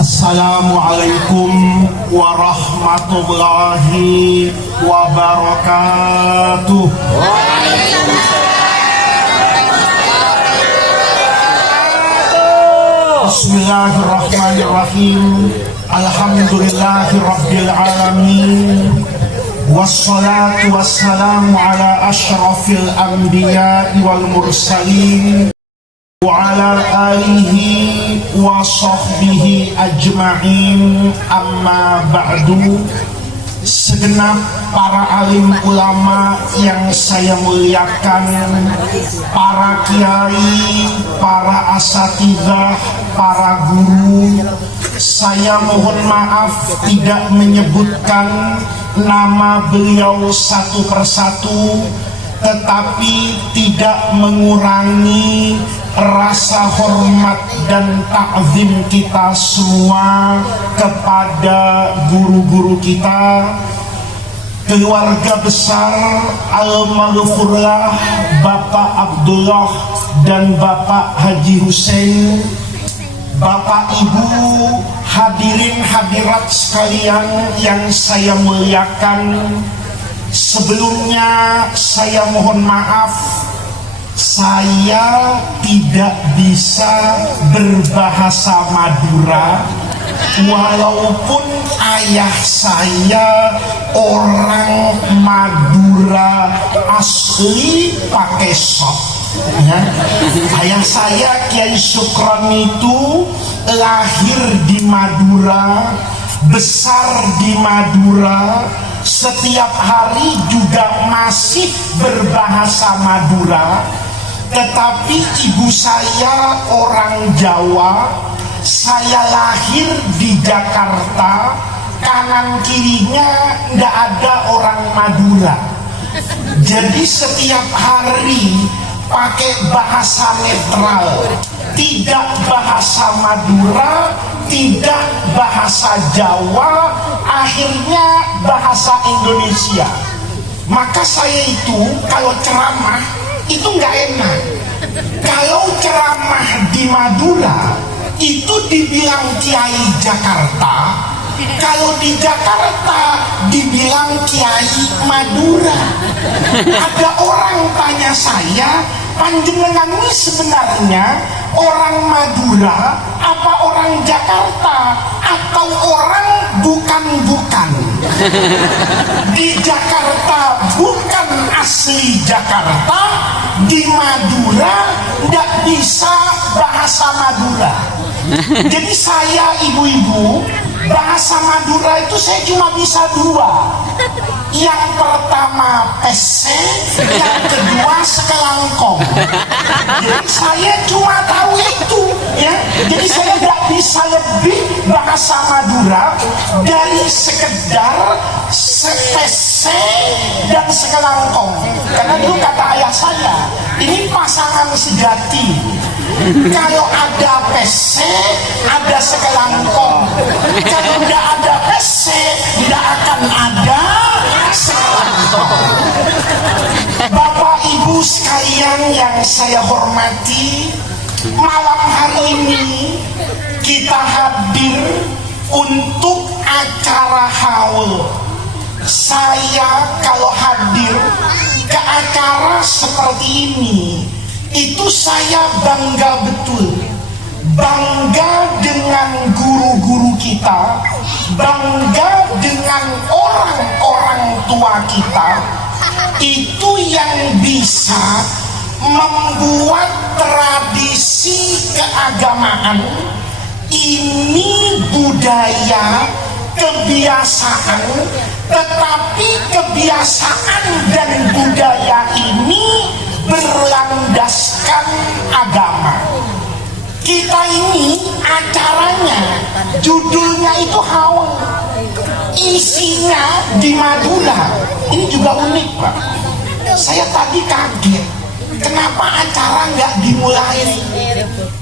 Assalamualaikum warahmatullahi wabarakatuh. Bismillahirrahmanirrahim. Alhamdulillahirabbil alamin. Wassalatu wassalamu ala asyrafil anbiya'i wal mursalin wa ala alihi wa sahbihi ajma'in, amma ba'du. Segenap para alim ulama yang saya muliakan, para kiai, para asatidzah, para guru, saya mohon maaf tidak menyebutkan nama beliau satu persatu, tetapi tidak mengurangi rasa hormat dan ta'zim kita semua kepada guru-guru kita, keluarga besar Al-Maghfurlah Bapak Abdullah dan Bapak Haji Hussein, Bapak Ibu hadirin hadirat sekalian yang saya muliakan. Sebelumnya saya mohon maaf, saya tidak bisa berbahasa Madura, walaupun ayah saya orang Madura asli pakai sok. Ya. Ayah saya Kiai Sukron itu lahir di Madura, besar di Madura, setiap hari juga masih berbahasa Madura. Tetapi ibu saya orang Jawa, saya lahir di Jakarta, kanan kirinya nggak ada orang Madura. Jadi setiap hari pakai bahasa netral, tidak bahasa Madura, tidak bahasa Jawa, akhirnya bahasa Indonesia. Maka saya itu kalau ceramah itu nggak enak. Kalau ceramah di Madura itu dibilang Kiai Jakarta, kalau di Jakarta dibilang Kiai Madura. Ada orang tanya saya, panjenengan ini sebenarnya orang Madura apa orang Jakarta atau orang bukan-bukan? Di Jakarta bukan asli Jakarta, di Madura nggak bisa bahasa Madura. Jadi saya ibu-ibu, bahasa Madura itu saya cuma bisa dua. Yang pertama pese, yang kedua sekelangkong. Jadi saya cuma tahu itu, ya. Jadi saya nggak bisa lebih bahasa Madura dari sekedar sepese dan sekelangkong. Karena dulu kata ayah saya, ini pasangan sejati. Kalau ada pese, ada sekelangkong. Kalau tidak ada pese, tidak akan ada sekelangkong. Bapak Ibu sekalian yang saya hormati, malam hari ini kita hadir untuk acara haul. Saya kalau hadir ke acara seperti ini, itu saya bangga betul. Bangga dengan guru-guru kita, bangga dengan orang-orang tua kita, itu yang bisa membuat tradisi keagamaan ini budaya, kebiasaan, tetapi kebiasaan dan budaya ini berlandaskan agama. Kita ini acaranya, judulnya itu haul, isinya di Madura. Ini juga unik, Pak. Saya tadi kaget, kenapa acara nggak dimulai?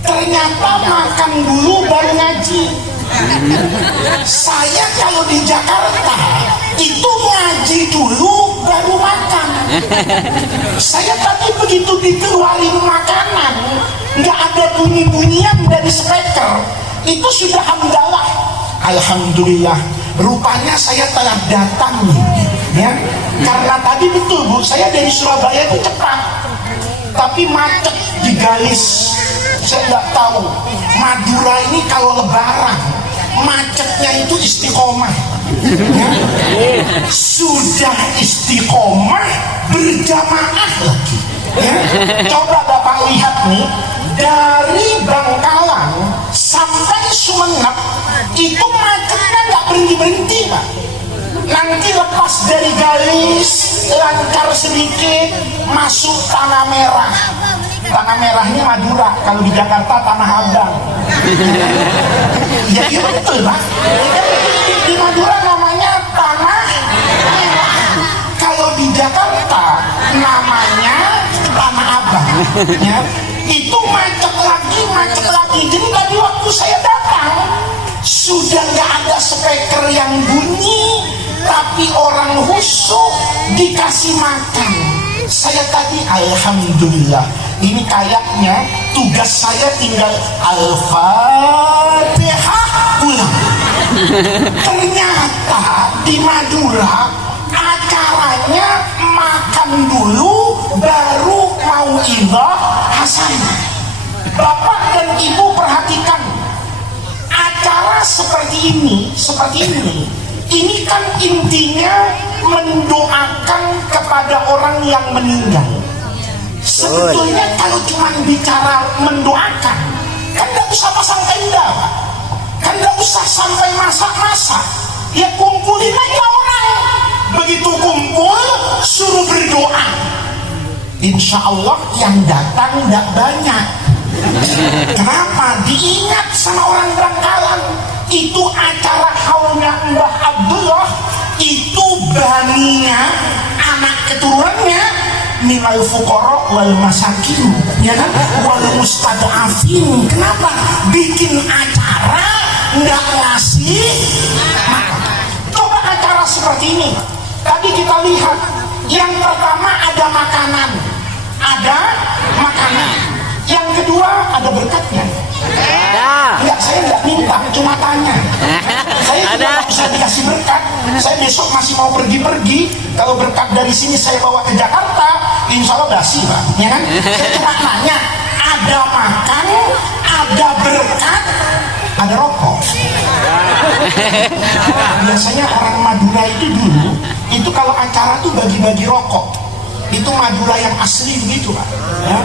Ternyata makan dulu baru ngaji. Saya kalau di Jakarta itu ngaji dulu baru makan. Saya tadi begitu dikeluarin makanan, nggak ada bunyi-bunyian dari speaker, Itu sudah hamdalah. Alhamdulillah, rupanya saya telah datang ya. Karena tadi betul Bu, saya dari Surabaya itu cepat, tapi macet di Galis. Saya nggak tahu Madura ini kalau lebaran macetnya itu istiqomah ya. Sudah istiqomah berjamaah lagi ya. Coba Bapak lihat nih, dari Bangkalan sampai Sumeneb itu macetnya nggak berhenti-berhenti Pak. Nanti lepas dari Galis, langkar sedikit masuk Tanah Merah. Tanah Merah ini Madura, kalau di Jakarta Tanah Abang. Ya iya betul Pak. Di Madura namanya Tanah Merah. Kalau di Jakarta namanya Tanah Abang. Ya. Itu macet lagi. Jadi tadi waktu saya datang sudah nggak ada speaker yang bunyi, tapi orang khusyuk dikasih makan. Saya tadi alhamdulillah, ini kayaknya tugas saya tinggal Al-Fatihah pulang. Ternyata di Madura acaranya makan dulu baru mau ibadah hasanah. Bapak dan Ibu perhatikan, acara seperti ini kan intinya mendoakan kepada orang yang meninggal. Sebetulnya kalau cuma bicara mendoakan, kan gak usah pasang tenda Pak, kan gak usah sampai masak-masak, ya kumpulin aja orang. Begitu kumpul suruh berdoa, insya Allah yang datang gak banyak. Kenapa? Diingat sama orang Bangkalan, itu acara haulnya Mbah Abdullah, itu baninya, anak keturunannya minal fuqara wal masakin, ya kan, wal mustad'afin. Kenapa? Bikin acara nggak ngasih makan. Coba acara seperti ini. Tadi kita lihat, yang pertama ada makanan. Yang kedua ada berkatnya. Enggak, saya nggak minta, cuma tanya. Saya tidak bisa dikasih berkat. Saya besok masih mau pergi. Kalau berkat dari sini saya bawa ke Jakarta, insya Allah basi Pak, ya kan? Saya cuma nanya, ada makan, ada berkat, ada rokok. Biasanya orang Madura itu dulu, itu kalau acara tuh bagi-bagi rokok. Itu Madura yang asli begitu Pak ya?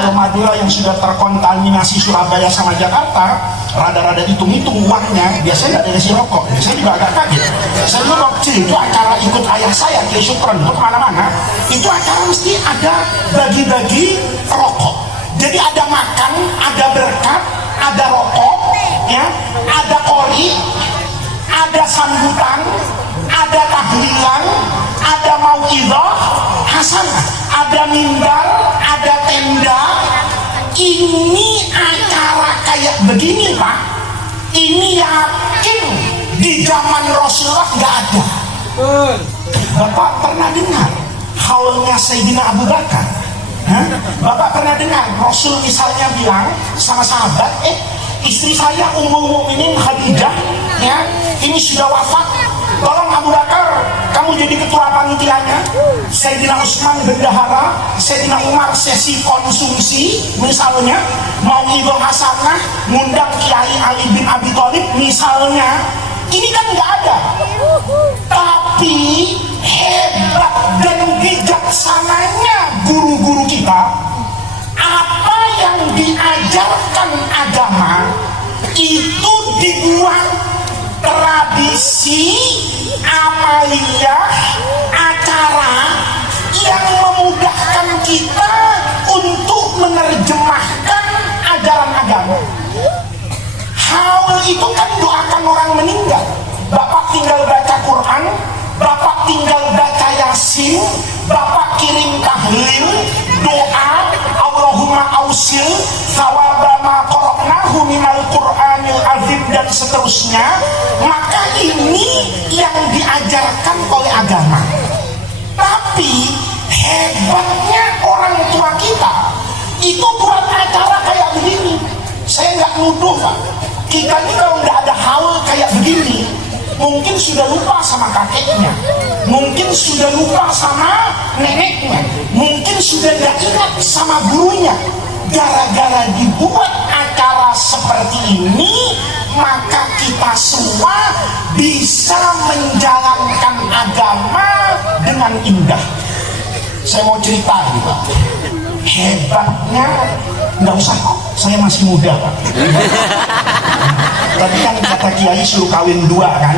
Kalau Madura yang sudah terkontaminasi Surabaya sama Jakarta, rada-rada hitung-hitung uangnya, biasanya nggak dikasih rokok. Saya juga agak kaget. Saya dulu waktu itu acara ikut ayah saya ke Supren ke mana-mana, itu acara mesti ada bagi-bagi rokok. Jadi ada makan, ada berkat, ada rokok ya, ada kori, ada sambutan, ada tahlilan, ada mau'izah hasanah, ada mimbar, ada tenda. Ini acara kayak begini Pak, ini yakin di zaman Rasulullah nggak ada. Bapak pernah dengar haulnya Sayyidina Abu Bakar? Bapak pernah dengar Rasul misalnya bilang sama sahabat, istri saya Ummul Mukminin Khadijah ya, ini sudah wafat, tolong Abu Bakar kamu jadi ketua panitianya, Sayyidina Utsman bendahara, Sayyidina Umar sesi konsumsi misalnya, mau ibadah hasanah ngundang Kiai Ali bin Abi Thalib misalnya. Ini kan nggak ada, tapi hebat dan bijaksananya guru-guru kita. Apa yang diajarkan agama itu dibuat tradisi, amaliyah, acara yang memudahkan kita untuk menerjemahkan ajaran agama. Haul itu kan doakan orang meninggal. Bapak tinggal baca Quran, Bapak tinggal baca Yasin, Bapak kirim tahlil, doa, Allahumma ausil thawaba ma qara'nahu minal Qur'anil azim dan seterusnya. Maka ini yang diajarkan oleh agama. Tapi hebatnya orang tua kita itu buat acara kayak begini. Saya nggak nuduh Pak, kita ini kalau nggak ada haul kayak begini, mungkin sudah lupa sama kakeknya, mungkin sudah lupa sama neneknya, mungkin sudah nggak ingat sama gurunya. Gara-gara dibuat acara seperti ini, maka kita semua bisa menjalankan agama dengan indah. Saya mau cerita nih Pak, hebatnya, nggak usah kok, saya masih muda Pak. Tadi kan kata Kiai suruh kawin 2 kan,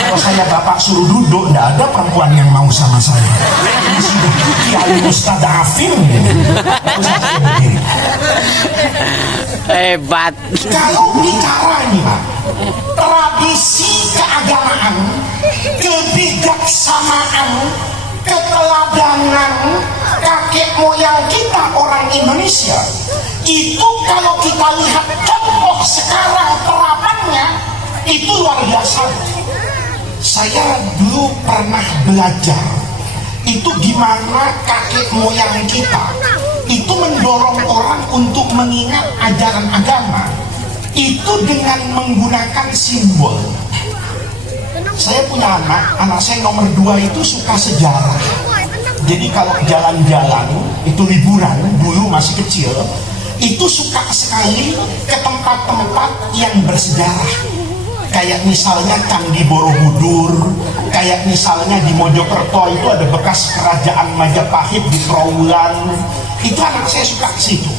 kalau saya bapak suruh duduk, nggak ada perempuan yang mau sama saya. Ini sudah Kiai Ustadz Afin, hebat. Kalau bicara nih Pak, tradisi keagamaan, kebijaksanaan, keteladanan kakek moyang kita orang Indonesia, itu kalau kita lihat contoh sekarang terapannya itu luar biasa. Saya dulu pernah belajar itu gimana kakek moyang kita itu mendorong orang untuk mengingat ajaran agama itu dengan menggunakan simbol. Saya punya anak saya nomor 2 itu suka sejarah. Jadi kalau jalan-jalan itu liburan, dulu masih kecil, itu suka sekali ke tempat-tempat yang bersejarah. Kayak misalnya Candi Borobudur, kayak misalnya di Mojokerto itu ada bekas kerajaan Majapahit di Trawulan. Itu anak saya suka ke situ.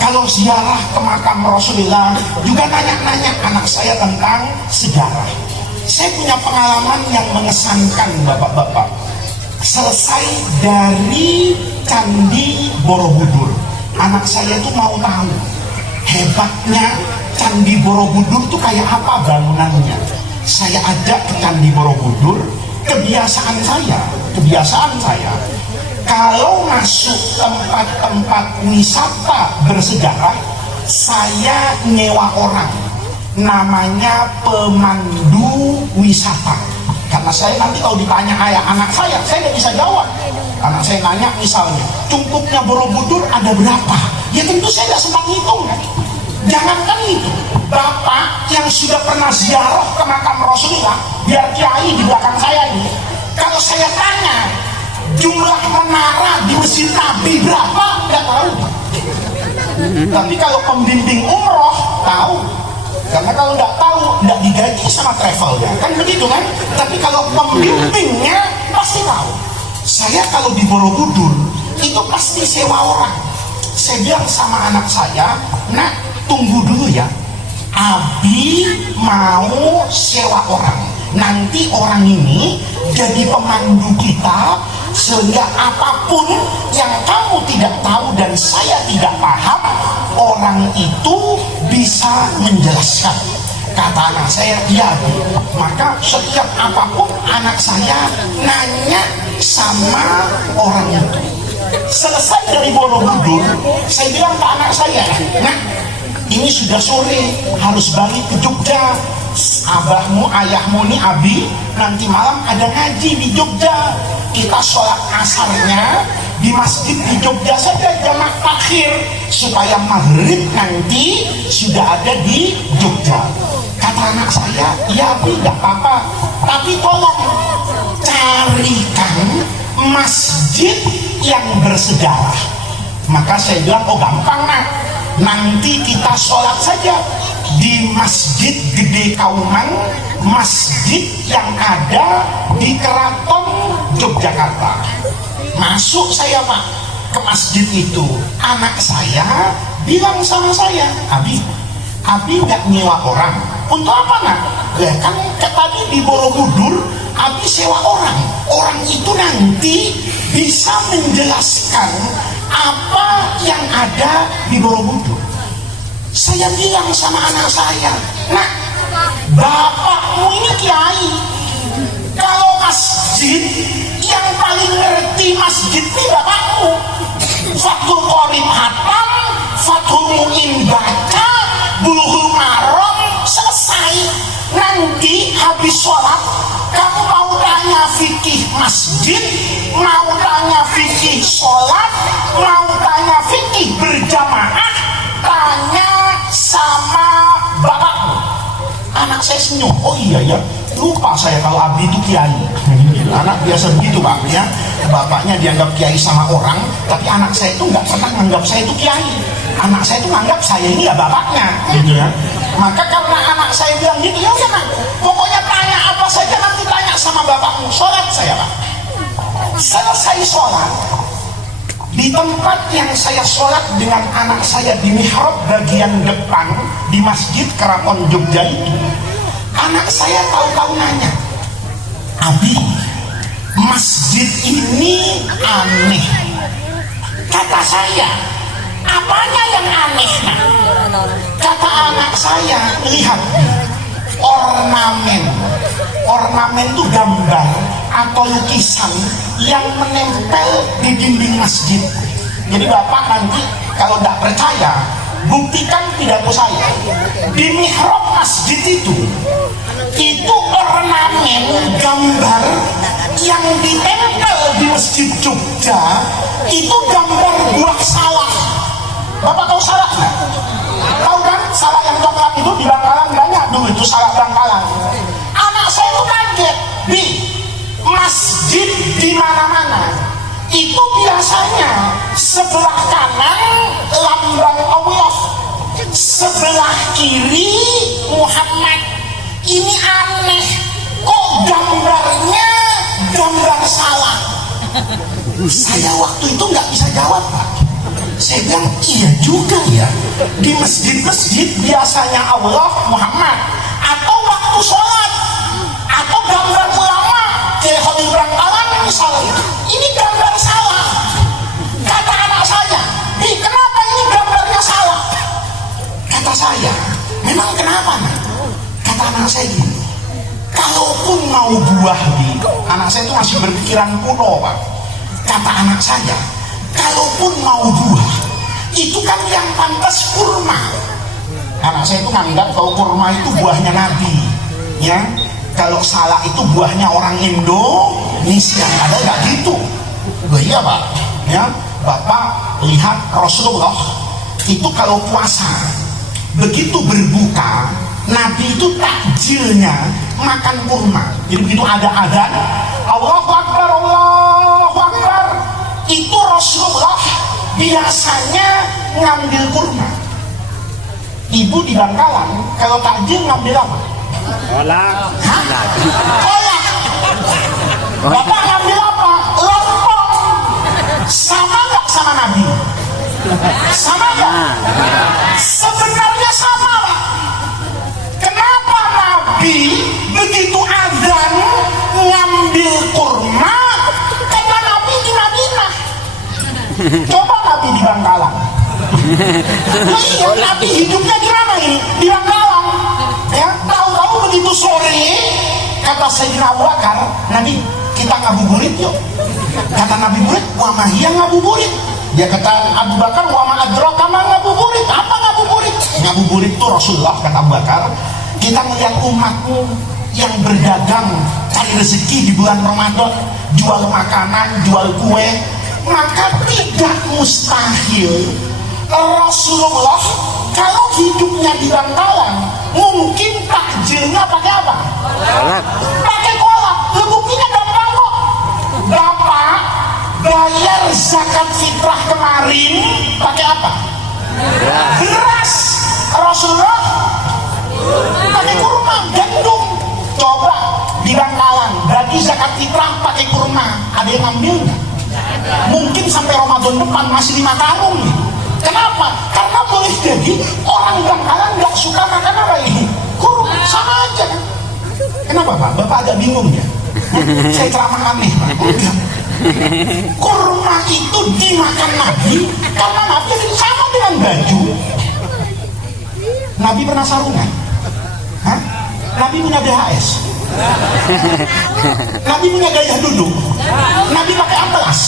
Kalau ziarah ke makam Rasulullah juga nanya-nanya anak saya tentang sejarah. Saya punya pengalaman yang mengesankan bapak-bapak. Selesai dari Candi Borobudur, anak saya itu mau tahu hebatnya Candi Borobudur itu kayak apa bangunannya. Saya ajak ke Candi Borobudur. Kebiasaan saya kalau masuk tempat-tempat wisata bersejarah, saya nyewa orang namanya pemandu wisata. Karena saya nanti kalau ditanya ayah anak saya nggak bisa jawab. Anak saya nanya misalnya, cungkupnya Borobudur ada berapa? Ya tentu saya nggak sempat ngitung kan. Jangankan itu, bapak yang sudah pernah ziarah ke makam Rasulullah, biar kiai di belakang saya ini, kalau saya tanya jumlah menara di Masjid Nabi berapa, nggak tahu. Tapi kalau pembimbing umroh tahu. Karena kalau nggak tahu, nggak digaji sama travelnya, kan begitu kan? Tapi kalau pembimbingnya pasti tahu. Saya kalau di Borobudur itu pasti sewa orang. Saya bilang sama anak saya, nak tunggu dulu ya. Abi mau sewa orang. Nanti orang ini jadi pemandu kita, sehingga apapun yang kamu tidak tahu dan saya tidak paham, orang itu bisa menjelaskan. Kata anak saya, iya Bu. Maka setiap apapun anak saya nanya sama orang itu. Selesai dari Borobudur, saya bilang ke anak saya, nah ini sudah sore, harus balik ke Jogja. Abahmu, ayahmu nih Abi, nanti malam ada ngaji di Jogja. Kita sholat asarnya di masjid di Jogja saja jamak takhir, supaya maghrib nanti sudah ada di Jogja. Kata anak saya, ya Abi gak apa-apa, tapi tolong carikan masjid yang bersejarah. Maka saya bilang, oh gampang nak, nanti kita sholat saja di Masjid Gede Kauman, masjid yang ada di Keraton Yogyakarta. Masuk saya Pak ke masjid itu, anak saya bilang sama saya, Abi nggak nyewa orang, untuk apa nak? Ya kan tadi di Borobudur Abi sewa orang, orang itu nanti bisa menjelaskan apa yang ada di Borobudur. Saya bilang sama anak saya, nah bapakmu ini kiai, kalau masjid yang paling ngerti masjid ini bapakmu. Fathul Qorib hatam, Fathul Mu'in baca, Bulughul Maram selesai. Nanti habis sholat kamu mau tanya fikih masjid, mau tanya fikih sholat, mau tanya fikih berjamaah, tanya sama bapakmu. Anak saya senyum, oh iya ya, lupa saya kalau Abdi itu kiai. Anak biasa begitu Pak ya, bapaknya dianggap kiai sama orang, tapi anak saya itu nggak pernah menganggap saya itu kiai. Anak saya itu menganggap saya ini ya bapaknya, gitu ya. Maka karena anak saya bilang gitu, ya udah Nak, pokoknya tanya apa saja nanti tanya sama bapakmu. Sholat saya Pak, selesai sholat, di tempat yang saya sholat dengan anak saya di mihrab bagian depan di Masjid Keraton Jogja itu, anak saya tahu-tahu nanya, Abi, masjid ini aneh. Kata saya, apanya yang aneh? Kata anak saya, lihat ornamen. Ornamen itu gambar atau lukisan yang menempel di dinding masjid. Jadi Bapak nanti kalau tidak percaya, buktikan pidato saya. Di mihrab masjid itu ornamen gambar yang ditempel di Masjid Jogja, itu gambar buah salak. Bapak tahu salak nggak? Tahu kan salak yang coklat itu di Bangkalan banyak dulu, itu salak Bangkalan. Anak saya itu kaget, Bi, masjid di mana-mana itu biasanya sebelah kanan lambang Allah, sebelah kiri Muhammad. Ini aneh, kok gambarnya gambar salak? Saya waktu itu nggak bisa jawab Pak. Saya bilang iya juga ya, di masjid-masjid biasanya Allah Muhammad, atau waktu sholat, atau gambar ulama kayak Khalil Bangkalan misalnya, ini gambar salah. Kata anak saya, kenapa ini gambarnya salah? Kata saya, memang kenapa Nak? Kata anak saya gini, kalaupun mau buah di, anak saya itu masih berpikiran kuno Pak. Kata anak saya, kalaupun mau buah, itu kan yang pantas kurma. Anak saya itu nganggap kalau kurma itu buahnya Nabi, ya. Kalau salak itu buahnya orang Indonesia, ada nggak gitu? Oh, iya Pak, ya. Bapak lihat Rasulullah itu kalau puasa, begitu berbuka, Nabi itu takjilnya makan kurma. Jadi begitu ada adzan, Allahu Akbar, Allahu Akbar, itu Rasulullah biasanya ngambil kurma. Ibu di Bangkalan kalau takjil ngambil apa? Kolak. Kolak. Bapak ngambil apa? Lontong. Sama nggak sama Nabi? Sama nggak? Sebenarnya sama Pak. Kenapa Nabi begitu adzan ngambil kurma? Karena Nabi di Madinah. Coba Nabi di Bangkalan. Iya, Nabi hidupnya di mana ini? Di Bangkalan. Ya, tahu-tahu begitu sore, kata Sayyidina Abu Bakar, Nabi kita ngabuburit yuk. Kata Nabi murid, wa mahiyya ngabuburit. Dia kata Abu Bakar, wa ma adraka ma ngabuburit. Apa ngabuburit? Ngabuburit itu Rasulullah, kata Abu Bakar, kita melihat umatmu yang berdagang cari rezeki di bulan Ramadan, jual makanan, jual kue, maka tidak mustahil Rasulullah kalau hidupnya di Bangkalan mungkin takjilnya pakai apa? Kolak. Pakai kolak. Buktinya gampang kok. Bapak bayar zakat fitrah kemarin pakai apa? Beras. Rasulullah pakai kurma, gandum. Coba di Bangkalan bagi zakat fitrah pakai kurma, ada yang ngambil nggak? Mungkin sampai Ramadan depan masih 5 karung nih. Kenapa? Karena boleh jadi orang Bangkalan nggak suka makan apa ini? Kurma, sama aja. Kenapa Pak? Bapak agak bingung ya? Saya ceramah aneh Pak. Kurma itu dimakan Nabi karena Nabi itu sama dengan baju. Nabi pernah sarungan? Hah? Nabi punya BHS? Nabi punya gaya duduk? Nabi pakai amplas?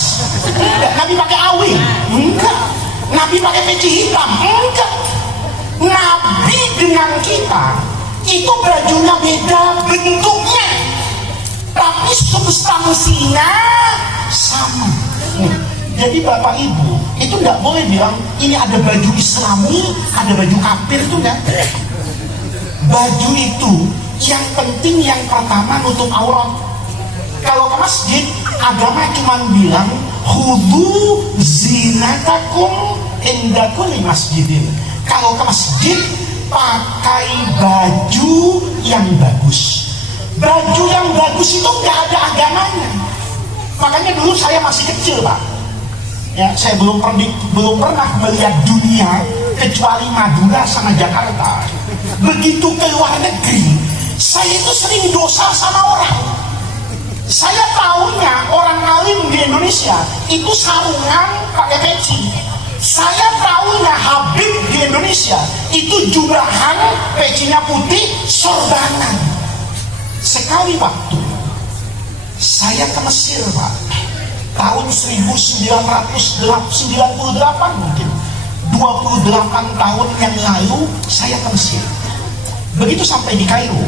Enggak. Nabi pakai awi? Enggak. Nabi pakai peci hitam? Enggak. Nabi dengan kita itu bajunya beda bentuknya, tapi substansinya sama. Jadi Bapak Ibu itu nggak boleh bilang ini ada baju Islami, ada baju kafir, itu enggak. Baju itu yang penting yang pertama nutup aurat. Kalau ke masjid, agama cuma bilang khudu zinatakum inda kulli masjidin. Kalau ke masjid, pakai baju yang bagus. Baju yang bagus itu nggak ada agamanya. Makanya dulu saya masih kecil, Pak. Ya, saya belum pernah melihat dunia kecuali Madura sama Jakarta. Begitu ke luar negeri, saya itu sering dosa sama orang. Saya tahunya orang alim di Indonesia itu sarungan pakai peci. Saya tahunya Habib di Indonesia itu jubahan, pecinya putih, sorbanan. Sekali waktu saya ke Mesir, Pak, tahun 1998 mungkin, 28 tahun yang lalu saya ke Mesir. Begitu sampai di Kairo,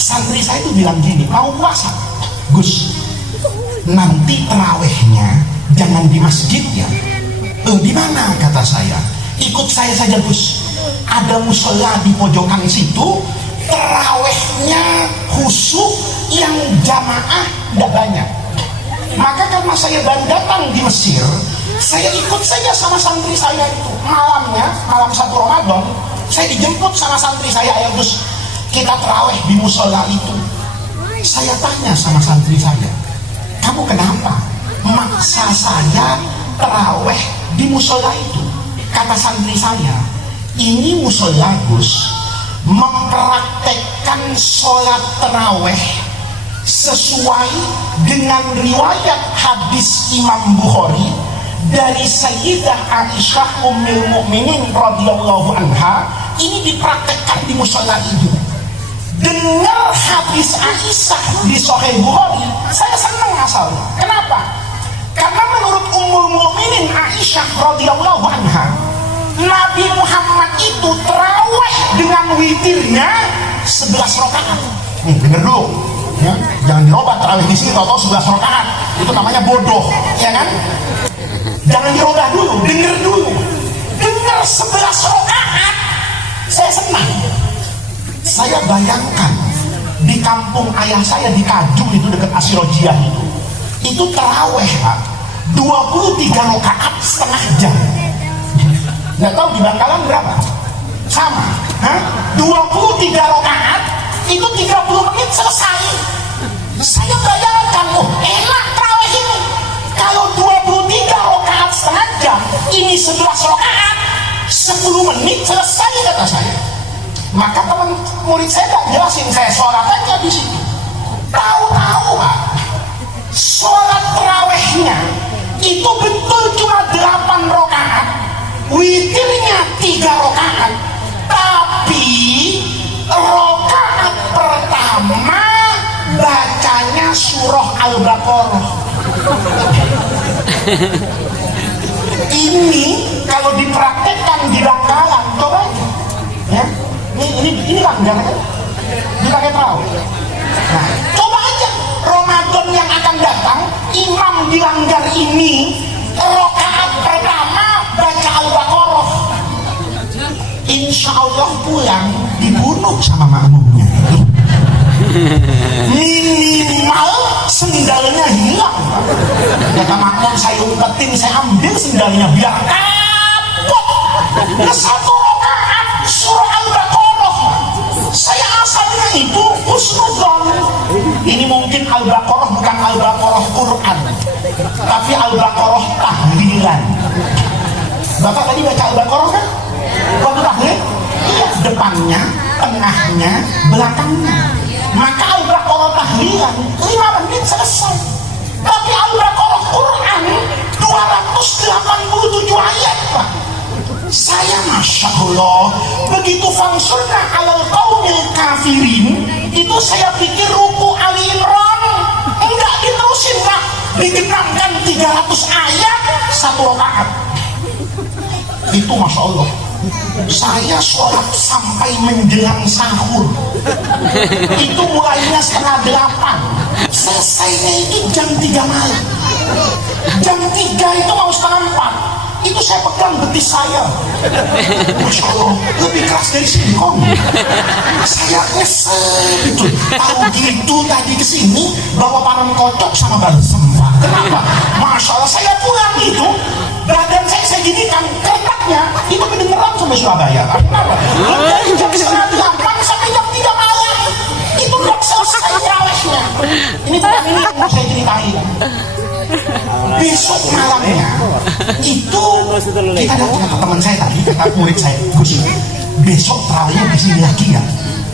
santri saya itu bilang gini, mau puasa Gus, nanti terawihnya jangan di masjid ya. Di mana, kata saya? Ikut saya saja Gus, ada musola di pojokan situ, terawihnya khusyuk, yang jamaah tidak banyak. Maka karena saya baru datang di Mesir, saya ikut saja sama santri saya itu. Malamnya, malam 1 Ramadan, saya dijemput sama santri saya, ayo Gus, kita terawih di musola itu. Saya tanya sama santri saya, kamu kenapa maksa saya terawih di musola itu? Kata santri saya, ini musola Gus mempraktekkan sholat terawih sesuai dengan riwayat hadis Imam Bukhari dari Sayyidah Aisyah Ummul Mukminin radhiyallahu anha. Ini dipraktekkan di musola itu. Dengar hadis Aisyah di Sahih Bukhari, saya senang asalnya. Kenapa? Karena menurut Ummul Mukminin Aisyah radhiyallahu anha, Nabi Muhammad itu terawih dengan witirnya 11 rakaat. Dengar dulu, ya, jangan dirubah terawih di sini tahu 11 rakaat. Itu namanya bodoh, ya kan? Jangan dirubah dulu, dengar dulu. Dengar 11 rakaat, saya senang. Saya bayangkan di kampung ayah saya di Kaju itu dekat Asirojiyah itu terawih, Pak, 23 rakaat setengah jam. Nggak tahu di Bangkalan berapa? Sama, 23 rakaat itu 30 menit selesai. Saya bayangkan, oh enak terawih ini. Kalau 23 rakaat setengah jam, ini 11 rakaat 10 menit selesai, kata saya. Maka teman murid saya tak jelasin, saya sholat aja di situ. Tahu-tahu, Pak, sholat terawihnya itu betul cuma 8 rakaat, witirnya 3 rakaat, tapi rakaat pertama bacanya surah Al-Baqarah. Ini kalau dipraktekkan di Bangkalan, coba ya. Ini langgar kan? Dipakai terawih. Nah, coba aja Ramadan yang akan datang, imam di langgar ini rakaat pertama baca Al-Baqarah. Insya Allah pulang dibunuh sama makmumnya. Minimal sendalnya hilang. Kata makmum, saya umpetin, saya ambil sendalnya biar kapok. Nah, 1 rakaat surah Al-Baqarah. Saya asalnya itu husnudzon. Ini mungkin Al-Baqarah bukan Al-Baqarah Quran, tapi Al-Baqarah tahlilan. Bapak tadi baca Al-Baqarah kan? Waktu tahlil? Iya, depannya, tengahnya, belakangnya. Maka Al-Baqarah tahlilan 5 menit selesai. Tapi Al-Baqarah Quran 287 ayat, Pak. Saya Masya Allah, begitu fangsurna alal qaumil kafirin, itu saya pikir ruku Ali Imran. Enggak, diterusin, Pak, digenapkan 300 ayat 1 rakaat. Itu Masya Allah, saya sholat sampai menjelang sahur. Itu mulainya 7:30, selesainya itu jam 3 malam. jam 3 itu mau setengah 4 itu saya pegang betis saya, Masya Allah, lebih keras dari singkong. Saya kesel gitu, tahu gitu tadi kesini bawa parang kocok sama balsem, Pak. Kenapa? Masya Allah, saya pulang itu badan saya ginikan, keretanya itu kedengeran sampai Surabaya. Kenapa? Dari jam setengah 8 sampai jam 3 malam itu belum selesai terawihnya. Ini yang mau saya ceritain. Besok malamnya itu kita datang ke teman saya tadi, kata murid saya, Gus, besok terawihnya di sini lagi ya?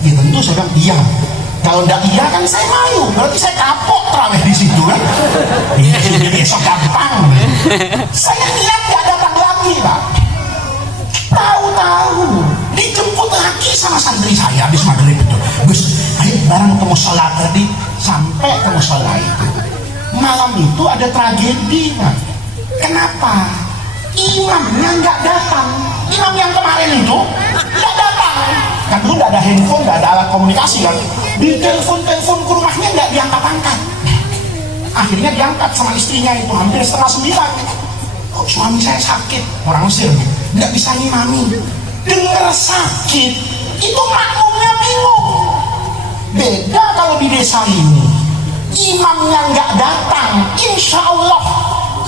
Ya tentu saya bilang iya. Kalau enggak iya kan saya malu, berarti saya kapok terawih di situ kan. Iya sudah besok gampang. Saya lihat nggak datang lagi, Pak. Tahu-tahu dijemput lagi sama santri saya habis maghrib itu. Gus, ayo bareng ke musola tadi, sampai ke musola itu. Malam itu ada tragedi, Pak. Kenapa? Imamnya nggak datang. Imam yang kemarin itu nggak datang. Kan dulu nggak ada handphone, nggak ada alat komunikasi kan. Di telepon ke rumahnya nggak diangkat-angkat. Akhirnya diangkat sama istrinya itu hampir setengah 9. Oh, suami saya sakit, orang Mesir, nggak bisa ngimami. Dengar sakit, itu makmumnya bingung. Beda kalau di desa ini. Imamnya nggak datang, insya Allah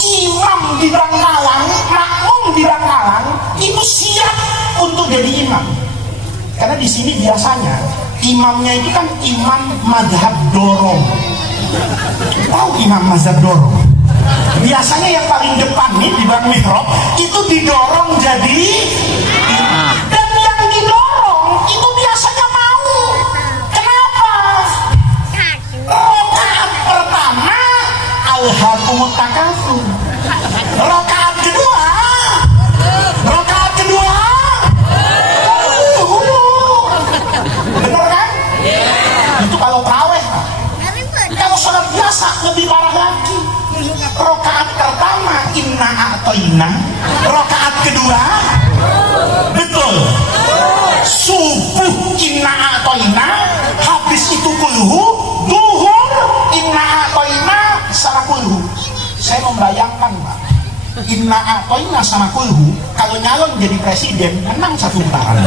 imam di Bangkalan, makmum di Bangkalan itu siap untuk jadi imam. Karena di sini biasanya imamnya itu kan imam mazhab dorong. Tahu imam mazhab dorong? Biasanya yang paling depan nih di bang mihrab itu didorong jadi imam. Dan yang didorong itu biasanya mau. Kenapa? Rakaat pertama alhaakumut takatsur. Rakaat kedua bener kan? Itu kalau tarawih. Kalau sholat biasa lebih parah lagi. Rakaat pertama inna a'toina, rakaat kedua betul subuh inna a'toina, habis itu kulhu, duhur inna a'toina sama kulhu. Saya membayangkan, Pak, inna a'toina sama kulhu kalau nyalon jadi presiden menang 1 putaran.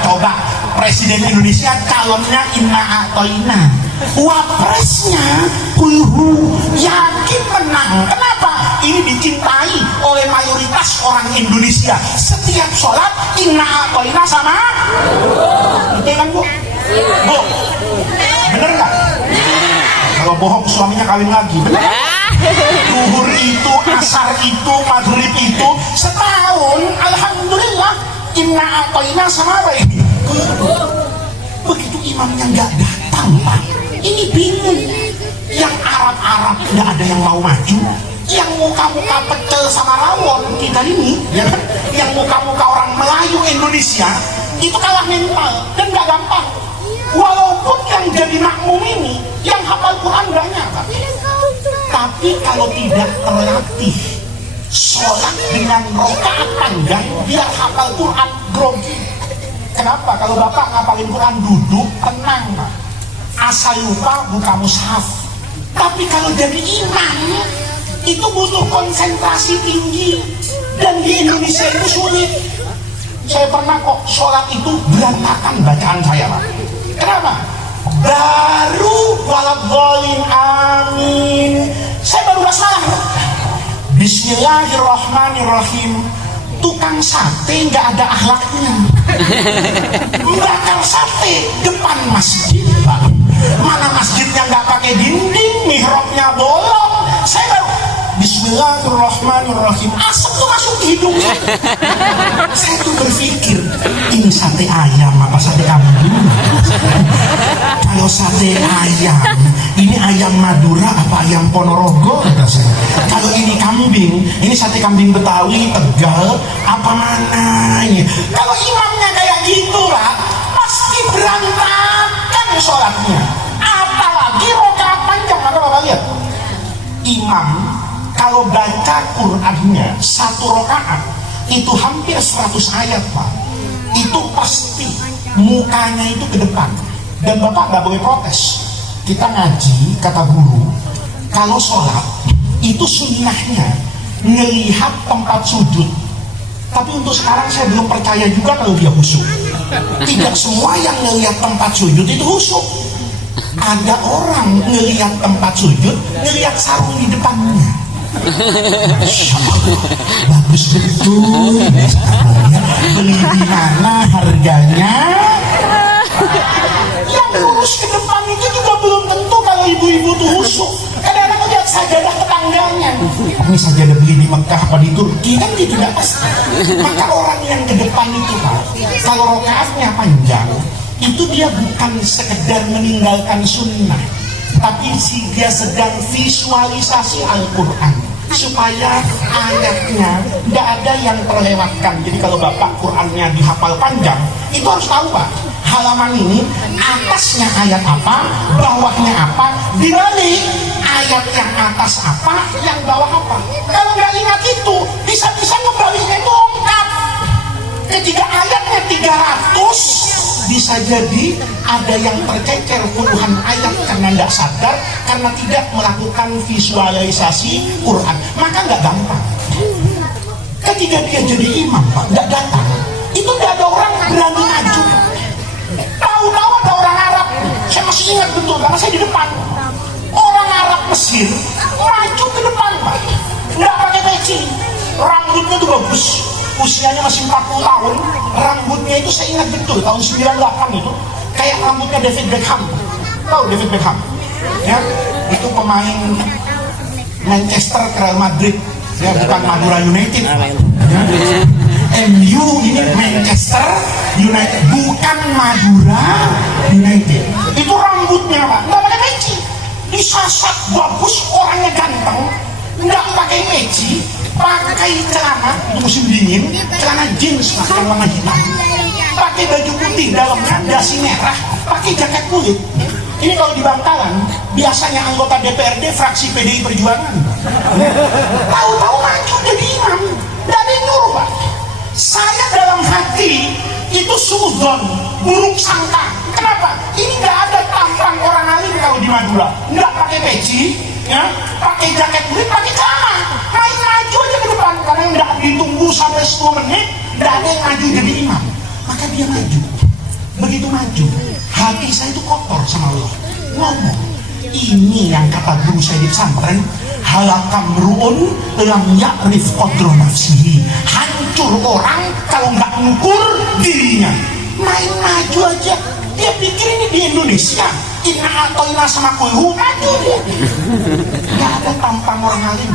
Coba presiden Indonesia calonnya inna a'toina, wapresnya kulhu, yakin menang. Kenapa? Ini dicintai oleh mayoritas orang Indonesia. Setiap sholat inna a'toina sama betul kan, Bu? Bu, bener nggak? Kalau bohong suaminya kawin lagi, bener? Duhur itu, asar itu, maghrib itu setahun, alhamdulillah inna a'toina sama apa ini? Begitu imamnya nggak datang, Pak, ini bingung. Yang Arab-Arab nggak ada yang mau maju, yang muka-muka pecel sama rawon kita ini, ya kan? Yang muka-muka orang Melayu Indonesia itu kalah mental dan nggak gampang. Walaupun yang jadi makmum ini yang hafal Quran banyak, Pak, tapi kalau tidak terlatih sholat dengan rakaat panjang biar hafal Quran grogi. Kenapa? Kalau Bapak ngapalin Quran duduk tenang, Pak, asal lupa buka mushaf. Tapi kalau jadi imam itu butuh konsentrasi tinggi, dan di Indonesia itu sulit. Saya pernah kok sholat itu berantakan bacaan saya, Pak. Kenapa? Baru waladhdallin amin, saya baru salah. Bismillahirrahmanirrahim. Tukang sate nggak ada akhlaknya, bakar sate depan masjid, Pak. Mana masjidnya nggak pakai dinding, mihrabnya bolong. Saya baru Bismillahirrahmanirrahim, asap tuh masuk hidung. Saya tuh berpikir, ini sate ayam apa sate kambing? Kalau sate ayam, ini ayam Madura apa ayam Ponorogo? Kalau ini kambing, ini sate kambing Betawi, Tegal, apa mana ini? Kalau imamnya kayak gitu, Pak, pasti berantakan sholatnya. Apalagi rakaat panjang. Maka Bapak lihat, imam kalau baca Qur'annya 1 rakaat itu hampir 100 ayat, Pak. Itu pasti mukanya itu ke depan. Dan Bapak nggak boleh protes. Kita ngaji, kata guru, kalau sholat itu sunnahnya ngelihat tempat sujud. Tapi untuk sekarang saya belum percaya juga kalau dia khusyuk. Tidak semua yang ngelihat tempat sujud itu khusyuk. Ada orang ngelihat tempat sujud, ngelihat sarung di depannya. Bagus betul. Beli di mana harganya? Yang lurus ke depan itu juga belum tentu kalau ibu-ibu tuh khusyuk. Kadang-kadang lihat sajadah tetangganya. Ini sajadah beli di Mekah apa di Turki kan dia tidak pasti. Maka orang yang ke depan itu Pak, kalau rokaatnya panjang, itu dia bukan sekedar meninggalkan sunnah, tapi dia sedang visualisasi Al-Quran supaya ayatnya tidak ada yang terlewatkan. Jadi kalau Bapak Qurannya dihafal panjang, itu harus tahu Pak, halaman ini atasnya ayat apa, bawahnya apa, dibalik ayat yang atas apa, yang bawah apa. Kalau nggak ingat itu, bisa-bisa ngebaliknya itu lengkap. Ketika ayatnya 300, bisa jadi ada yang tercecer puluhan ayat karena tidak sadar, karena tidak melakukan visualisasi Quran. Maka nggak gampang. Ketika dia jadi imam Pak, nggak datang, itu nggak ada orang berani maju. Tahu-tahu ada orang Arab, saya masih ingat betul karena saya di depan. Orang Arab Mesir maju ke depan Pak, nggak pakai peci, rambutnya tuh bagus, usianya masih 40 tahun, rambutnya itu saya ingat betul tahun 98 itu kayak rambutnya David Beckham. Tahu David Beckham? Ya, itu pemain Manchester ke Real Madrid, ya bukan Madura United. Ya. MU ini Manchester United, bukan Madura United. Itu rambutnya Pak, nggak pakai peci, disasat bagus, orangnya ganteng, nggak pakai peci, pakai celana musim dingin, celana jeans Pak yang warna hitam, pakai baju putih dalamnya dasi merah, pakai jaket kulit. Ini kalau di Bangkalan biasanya anggota DPRD fraksi PDI Perjuangan. Tahu-tahu maju jadi imam, dari nyuruh Pak. Saya dalam hati itu suudzon, buruk sangka. Kenapa? Ini nggak ada tampang orang alim kalau di Madura, nggak pakai peci, ya, pakai jaket kulit, pakai celana, main maju aja ke depan karena nggak ditunggu sampai 10 menit, nggak ada yang maju jadi imam. Maka dia maju. Begitu maju, hati saya itu kotor sama Allah. Ngomong, ini yang kata guru saya di pesantren, halakam ru'un lam ya'rif qadra nafsihi. Hancur orang kalau nggak ngukur dirinya. Main maju aja, dia pikir ini di Indonesia, inna atoina sama kulhu, maju dia. Nggak ada tampang orang alim,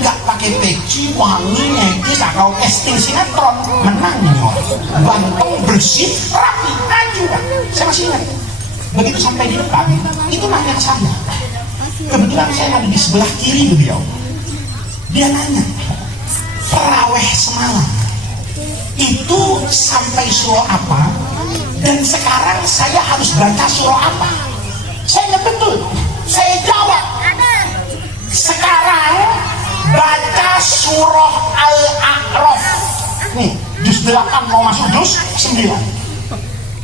nggak pakai peci, wangi, netis, kalau casting sinetron, menang nih orang. Banteng, bersih, rapi, maju kan. Saya masih ingat. Begitu sampai di depan, itu nanya ke saya. Kebetulan saya ada di sebelah kiri beliau. Dia nanya, taraweh semalam itu sampai surah apa? Dan sekarang saya harus baca surah apa? Saya ingat betul. Saya jawab, sekarang baca surah Al-A'raf. Nih, juz 8 mau masuk juz 9.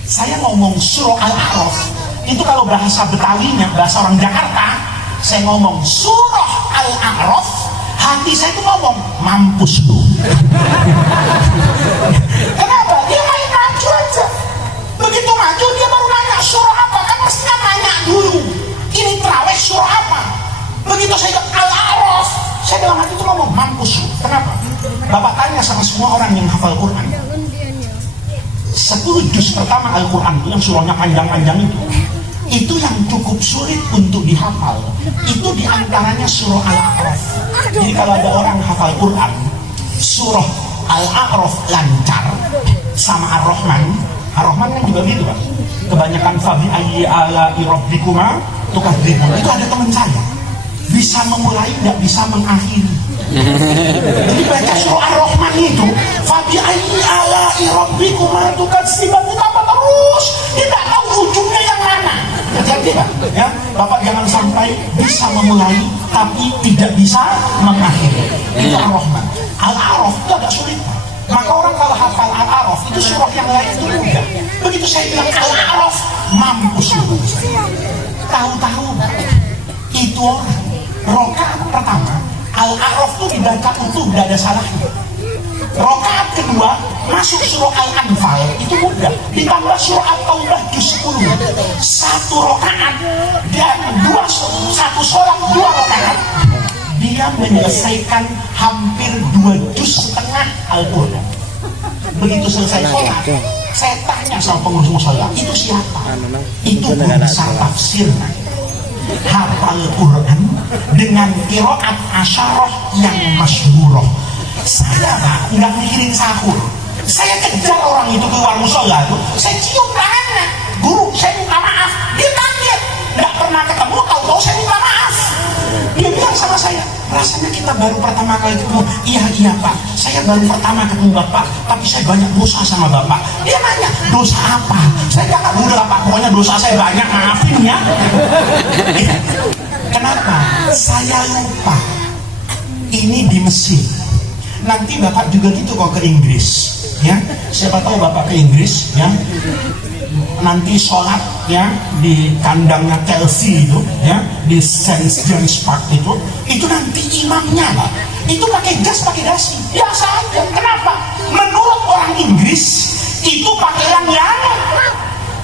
Saya ngomong surah Al-A'raf, itu kalau bahasa Betawinya, bahasa orang Jakarta, saya ngomong surah Al-A'raf, hati saya itu ngomong, mampus lu. Kenapa? Dia main maju aja. Begitu maju, dia baru nanya, surah apa? Kan mestinya nanya dulu, ini terawih surah apa? Begitu saya ke Al-A'raf, saya dalam hati itu ngomong, mampus lu. Kenapa? Bapak tanya sama semua orang yang hafal Quran, 10 juz pertama Al-Quran yang surahnya panjang-panjang itu yang cukup sulit untuk dihafal, itu diantaranya surah Al-A'raf. Jadi kalau ada orang hafal Quran, surah Al-A'raf lancar, sama Ar-Rahman. Ar-Rahman kan juga gitu Pak, kebanyakan fabi ayyi ala'i rabbikuma tukadzibun. Itu ada teman saya, bisa memulai, nggak bisa mengakhiri. Jadi baca surah Ar-Rahman itu, fabi ayyi ala'i rabbikuma tukadzibun, itu apa terus? Dia nggak tahu ujungnya yang mana. Jadi Pak, ya, Bapak jangan sampai bisa memulai tapi tidak bisa mengakhiri. Itu Ar-Rahman. Al-A'raf itu agak sulit Pak. Maka orang kalau hafal Al-A'raf itu surah yang lain itu mudah. Begitu saya bilang Al-A'raf, mampus lu. Tahu-tahu itu orang Rokaat pertama Al-A'raf itu dibaca utuh, tidak ada salahnya. Rokaat kedua masuk surah Al-Anfal itu mudah, ditambah surah At-Taubah juz 10. Satu rokaat dan satu sholat 2 rokaat dia menyelesaikan hampir 2 juz setengah Al-Quran. Begitu selesai sholat, saya tanya sama pengurus musola, itu siapa? Itu guru besar tafsir, hafal Quran dengan qiraat asyarah yang masyhurah. Saya Pak nggak mikirin sahur, saya kejar orang itu keluar musola tuh, saya cium tangannya, guru saya minta maaf. Dia kaget, nggak pernah ketemu, tahu-tahu saya minta maaf. Dia bilang sama saya, rasanya kita baru pertama kali ketemu. Iya Pak, saya baru pertama ketemu Bapak, tapi saya banyak dosa sama Bapak. Dia nanya, dosa apa? Saya nggak udah Pak, pokoknya dosa saya banyak, maafin ya. Kenapa? Saya lupa. Ini di Mesir. Nanti Bapak juga gitu kok ke Inggris, ya. Siapa tahu Bapak ke Inggris, ya. Nanti sholat ya di kandangnya Chelsea itu, ya, di St. James Park itu nanti imamnya Pak, itu pakai jas pakai dasi biasa aja. Kenapa? Menurut orang Inggris itu pakaian yang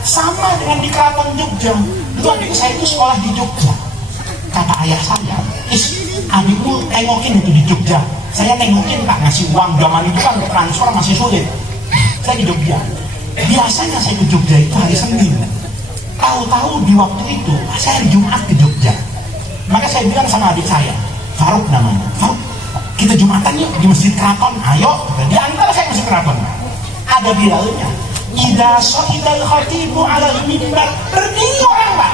sama dengan di Keraton Jogja. Itu adik saya itu sekolah di Jogja. Kata ayah saya, adikmu tengokin itu di Jogja. Saya tengokin Pak, ngasih uang, zaman itu kan transfer masih sulit. Saya di Jogja. Biasanya saya ke Jogja itu hari Senin. Tahu-tahu di waktu itu saya hari Jumat ke Jogja. Maka saya bilang sama adik saya, Faruk namanya, Faruk, kita Jumatan yuk di Masjid Keraton. Ayo, diantar saya Masjid Keraton. Ada bilalnya. Idza shahidal khatibu ala mimbar, berdiri orang Pak.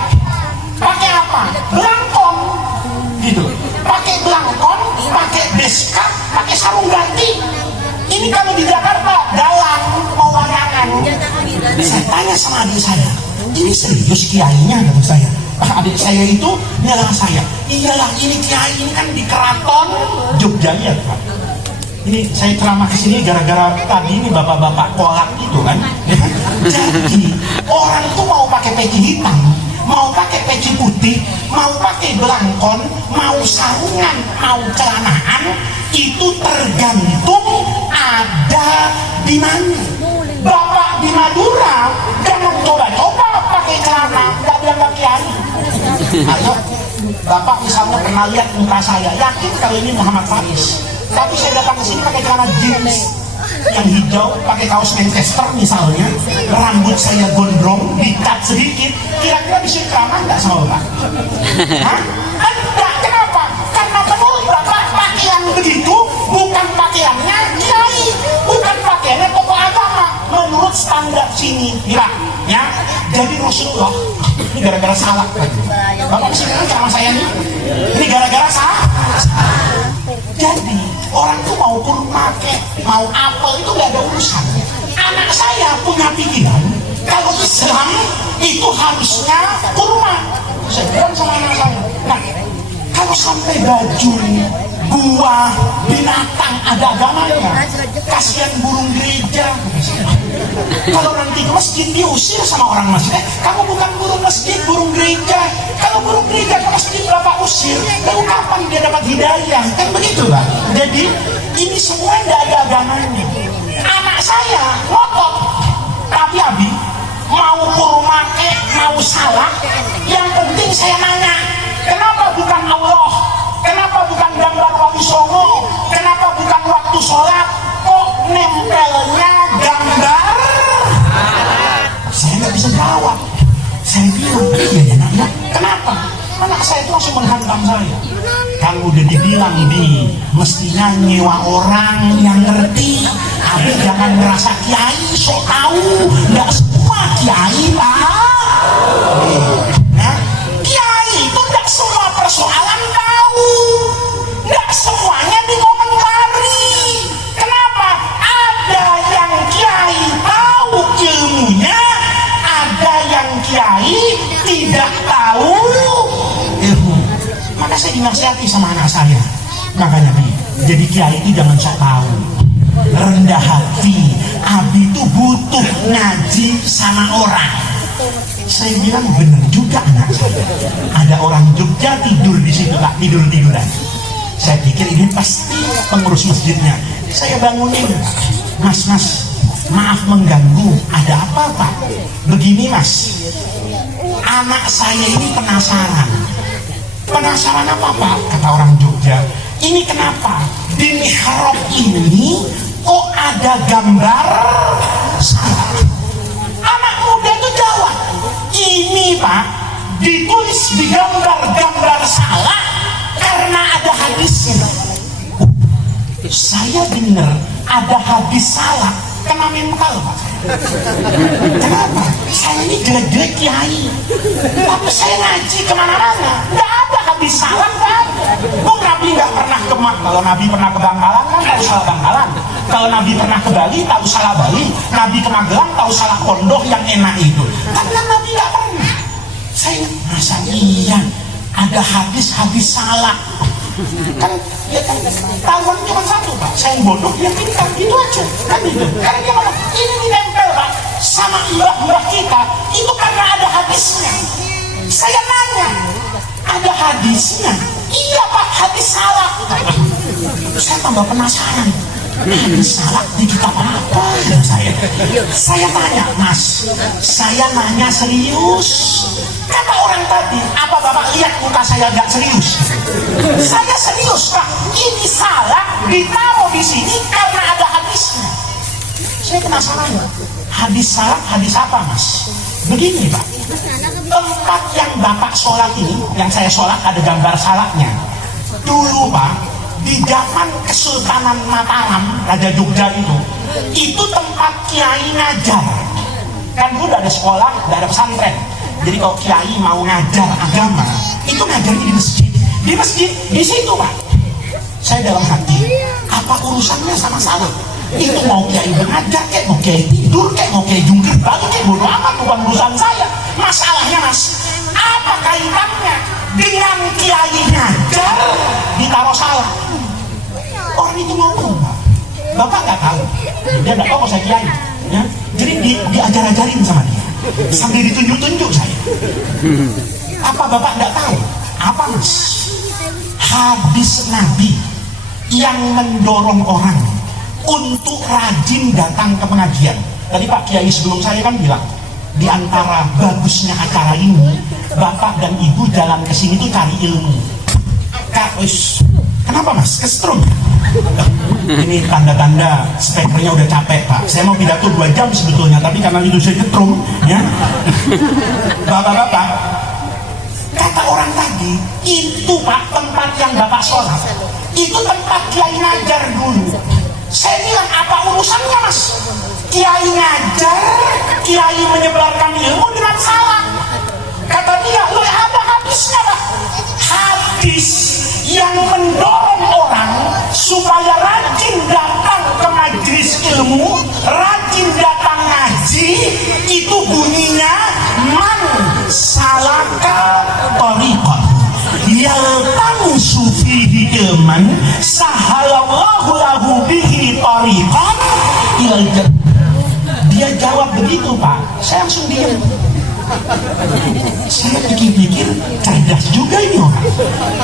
Pakai apa? Belangkon. Gitu. Pakai belangkon, pakai beskap, pakai sarung ganti. Ini kalau di Jakarta dalam mau wanyangan. Saya tanya sama adik saya, ini serius kiainya? Kata saya. Adik saya itu nyalah saya, iyalah ini kiai, ini kan di Keraton Jogja ya Pak. Ini saya ceramah ke sini gara-gara tadi ini bapak-bapak kolak itu kan. Jadi orang tuh mau pakai peci hitam, mau pakai peci putih, mau pakai belangkon, mau sarungan, mau celanaan, itu tergantung ada di mana. Bapak di Madura jangan coba-coba pakai celana, nggak dianggap kiai. Ayo, Bapak misalnya pernah lihat muka saya, yakin kalau ini Muhammad Faris. Tapi saya datang ke sini pakai celana jeans yang hijau, pakai kaos Manchester misalnya, rambut saya gondrong, dicat sedikit, kira-kira bisa ceramah nggak sama Bapak? Hah? Enggak, kenapa? Karena menurut Bapak pakaian begitu bukan pakaiannya kiai, bukan pakaiannya tokoh agama. Menurut standar sini, gila, ya. Jadi Rasulullah, ini gara-gara salah lagi. Bapak bisa bilang sama saya nih, ini gara-gara salah. Jadi orang tuh mau kurma mau apel itu gak ada urusan. Anak saya punya pikiran kalau Islam itu harusnya kurma. Saya bilang sama anak saya, nah kalau sampai baju, buah, binatang ada agamanya, kasihan burung gereja. Kalau nanti ke masjid diusir sama orang masjid, kamu bukan burung masjid, burung gereja. Kalau burung gereja ke masjid Bapak usir, lalu kapan dia dapat hidayah? Kan begitu Pak. Jadi ini semua tidak ada agamanya. Anak saya ngotot, tapi Abi mau kurma mau salah, yang penting saya nanya, kenapa bukan Allah? Kenapa bukan gambar Wali Songo? Kenapa bukan waktu sholat? Kok nempelnya gambar? Saya nggak bisa jawab. Saya bilang, iya ya nak ya. Kenapa? Anak saya itu langsung menghantam saya. Kalau udah dibilang di mestinya nyewa orang yang ngerti, tapi jangan merasa kiai sok tahu. Nggak semua kiai Pak. Nah, kiai itu nggak semua persoalan tahu. Nggak semuanya dikomentari. Kenapa? Ada yang kiai tahu ilmunya, ada yang kiai tidak tahu ilmu. Maka saya dinasihati sama anak saya, makanya jadi kiai itu jangan sok tahu, rendah hati. Abi itu butuh ngaji sama orang. Saya bilang benar juga anak saya. Ada orang Jogja tidur di situ, tak tiduran. Saya pikir ini pasti pengurus masjidnya. Saya bangunin, mas, maaf mengganggu. Ada apa Pak? Begini mas, anak saya ini penasaran. Penasaran apa Pak? Kata orang Jogja. Ini kenapa di mihrab ini kok ada gambar salah? Anak muda itu jawab, ini Pak ditulis di gambar salah karena ada hadisnya. Saya dengar ada hadis salah, kena mental Pak. Kenapa? Saya ini jelek-jelek kiai, tapi saya ngaji kemana-mana, nggak ada hadis salah kan? Kok Nabi nggak pernah ke kalau Nabi pernah ke Bangkalan kan tahu salah Bangkalan, kalau Nabi pernah ke Bali tahu salah Bali, Nabi ke Magelang tahu salah pondok yang enak itu. Karena Nabi nggak pernah. Saya masa iya ada hadis salah kan? Ya kan tahuan cuma satu Pak, saya bodoh dia pintar, itu aja kan itu. Karena dia ngomong ini nempel Pak sama mbah kita itu karena ada hadisnya. Saya nanya, ada hadisnya? Iya Pak, hadis salah. Saya tambah penasaran, hadis salah di kitab apa ya saya? Saya tanya, mas, saya nanya serius. Kata orang tadi, apa Bapak lihat muka saya gak serius? Saya serius Pak, ini salah ditaruh di sini karena ada hadisnya. Saya penasaran, hadis salah, hadis apa mas? Begini Pak, tempat yang Bapak sholat ini, yang saya sholat ada gambar salahnya. Dulu Pak, di zaman Kesultanan Mataram, Raja Jogja itu tempat kiai ngajar. Kan dulu ada sekolah, ada pesantren. Jadi kalau kiai mau ngajar agama, itu ngajarnya di masjid. Di masjid, di situ Pak. Saya dalam hati, apa urusannya sama salah? Itu mau kiai mengajar, kayak mau kiai tidur, kayak mau kiai jungkir balik, kayak bodo amat, bukan urusan saya. Masalahnya mas, apa kaitannya dengan kiai ngajar ditaruh salah? Orang itu ngomong Pak, Bapak nggak tahu, dia nggak tahu kalau saya kiai, ya. Jadi diajar-ajarin sama dia, sambil ditunjuk-tunjuk saya. Apa Bapak nggak tahu? Apa mas? Hadis Nabi yang mendorong orang untuk rajin datang ke pengajian. Tadi Pak Kiai sebelum saya kan bilang, di antara bagusnya acara ini, Bapak dan Ibu jalan ke sini tuh cari ilmu. Kak, kenapa mas? Kesetrum? Ini tanda-tanda speakernya udah capek Pak. Saya mau pidato 2 jam sebetulnya, tapi karena itu saya ketrum, ya. Bapak-bapak, kata orang tadi, itu Pak tempat yang Bapak sholat, itu tempat kiai ngajar dulu. Saya bilang, apa urusannya mas? Kiai ngajar, kiai menyebarkan ilmu dengan salah. Kata dia, ada hadisnya Pak. Hadis yang mendorong orang supaya rajin datang ke majelis ilmu, rajin datang ngaji, itu bunyinya man salaka tariqan yaltamisu fihi ilman sahalallahu lahu bihi tariqan ilal jannah. Dia jawab begitu Pak, saya langsung diam. Saya pikir-pikir cerdas juga ini orang.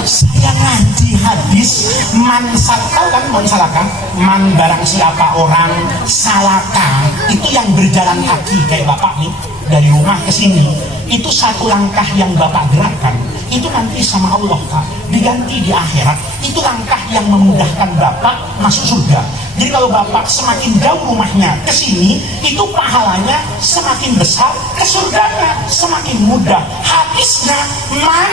Saya ngaji hadis man salaka, man salaka, man barang siapa orang, salaka itu yang berjalan kaki kayak Bapak nih dari rumah ke sini. Itu satu langkah yang Bapak gerakkan, itu nanti sama Allah Pak diganti di akhirat. Itu langkah yang memudahkan Bapak masuk surga. Jadi kalau Bapak semakin jauh rumahnya ke sini, itu pahalanya semakin besar, ke surganya semakin mudah. Hadisnya man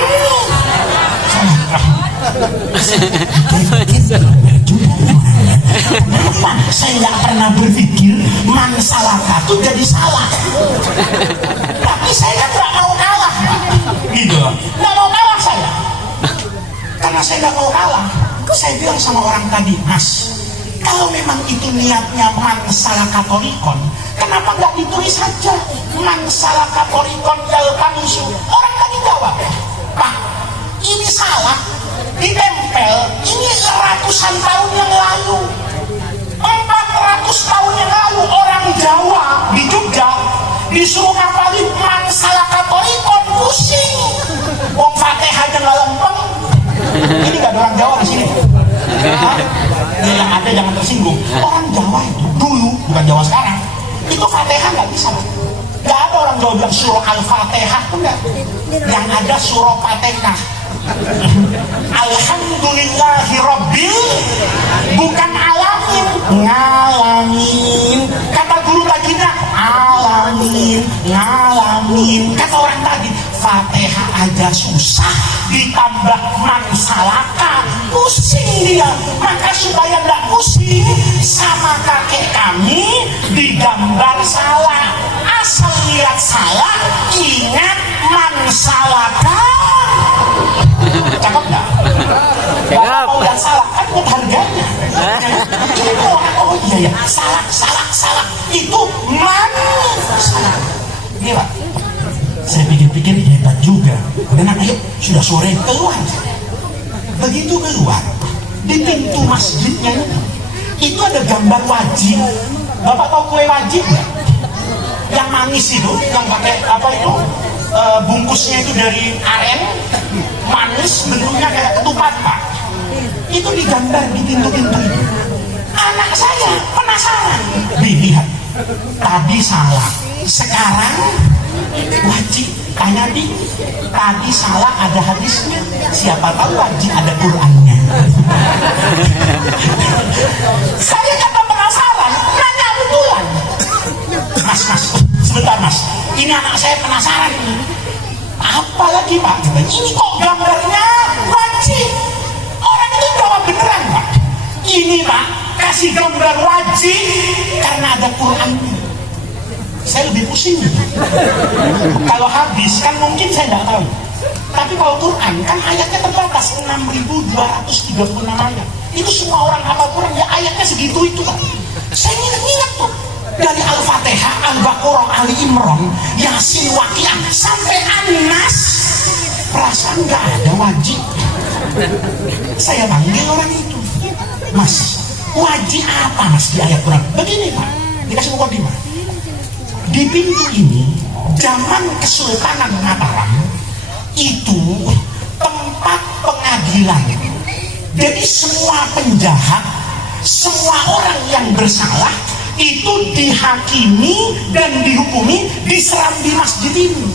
Kenapa saya nggak pernah berpikir man salaka itu jadi salah? Tapi saya nggak mau kalah, gitu. Nggak mau kalah saya, karena saya nggak mau kalah. Saya bilang sama orang tadi, mas, kalau memang itu niatnya man salaka torikon, kenapa nggak ditulis saja man salaka torikon yaltamisu? Orang tadi jawab, Pak, ini salah ditempel, ini ratusan tahun yang lalu, 400 tahun yang lalu orang Jawa di Jogja disuruh ngapalin man salaka torikon pusing. Wong Fatihah aja nggak lempeng. Ini nggak ada orang Jawa di sini. Ya, yang ada jangan tersinggung. Orang Jawa itu dulu, bukan Jawa sekarang, itu Fatihah nggak bisa. Nggak ada orang Jawa bilang surah Al-Fatihah tuh nggak. Yang ada surah Fatihah. Alhamdulillahi Rabbil, bukan alamin, ngalamin. Kata guru baginda, alamin, ngalamin. Kata orang tadi, Fatihah aja susah, ditambah mansalaka, pusing dia. Maka supaya nggak pusing, sama kakek kami digambar salah. Asal lihat salah, ingat mansalaka. Cakep nggak? Cakep. Kalau yang salah kan buat harganya. Oh iya ya, salah. Itu salah. Ini Pak, saya pikir-pikir hebat juga. Dan ayo sudah sore keluar. Begitu keluar, di pintu masjidnya itu ada gambar wajib. Bapak tahu kue wajib nggak? Yang manis itu, yang pakai apa itu? Bungkusnya itu dari aren, manis, bentuknya kayak ketupat Pak. Itu digambar di pintu-pintu itu. Anak saya penasaran, dilihat tadi salah, sekarang wajib. Tanya di, tadi salah ada hadisnya, siapa tahu wajib ada Qurannya. Saya kata penasaran, nanya betulan. Mas, sebentar Mas, ini anak saya penasaran ini. Apalagi Pak, ini kok gambarnya wajib. Orang itu jawab beneran Pak. Ini Pak, kasih gambar wajib karena ada Qurannya. Saya lebih pusing. Kalau hadis kan mungkin saya tidak tahu. Tapi kalau Quran kan ayatnya terbatas 6.236 ayat. Itu semua orang hafal Quran ya ayatnya segitu itu Pak. Saya ingat tuh. Dari Al-Fatihah, Al-Baqarah, Ali Imran, Yasin, Waqiah sampai An-Nas, perasaan nggak ada wajib. Saya panggil orang itu, Mas, wajib apa Mas di ayat Quran? Begini Pak, dikasih mukadimah. Di pintu ini, zaman Kesultanan Mataram itu tempat pengadilan. Jadi semua penjahat, semua orang yang bersalah itu dihakimi dan dihukumi, diseram di masjid ini.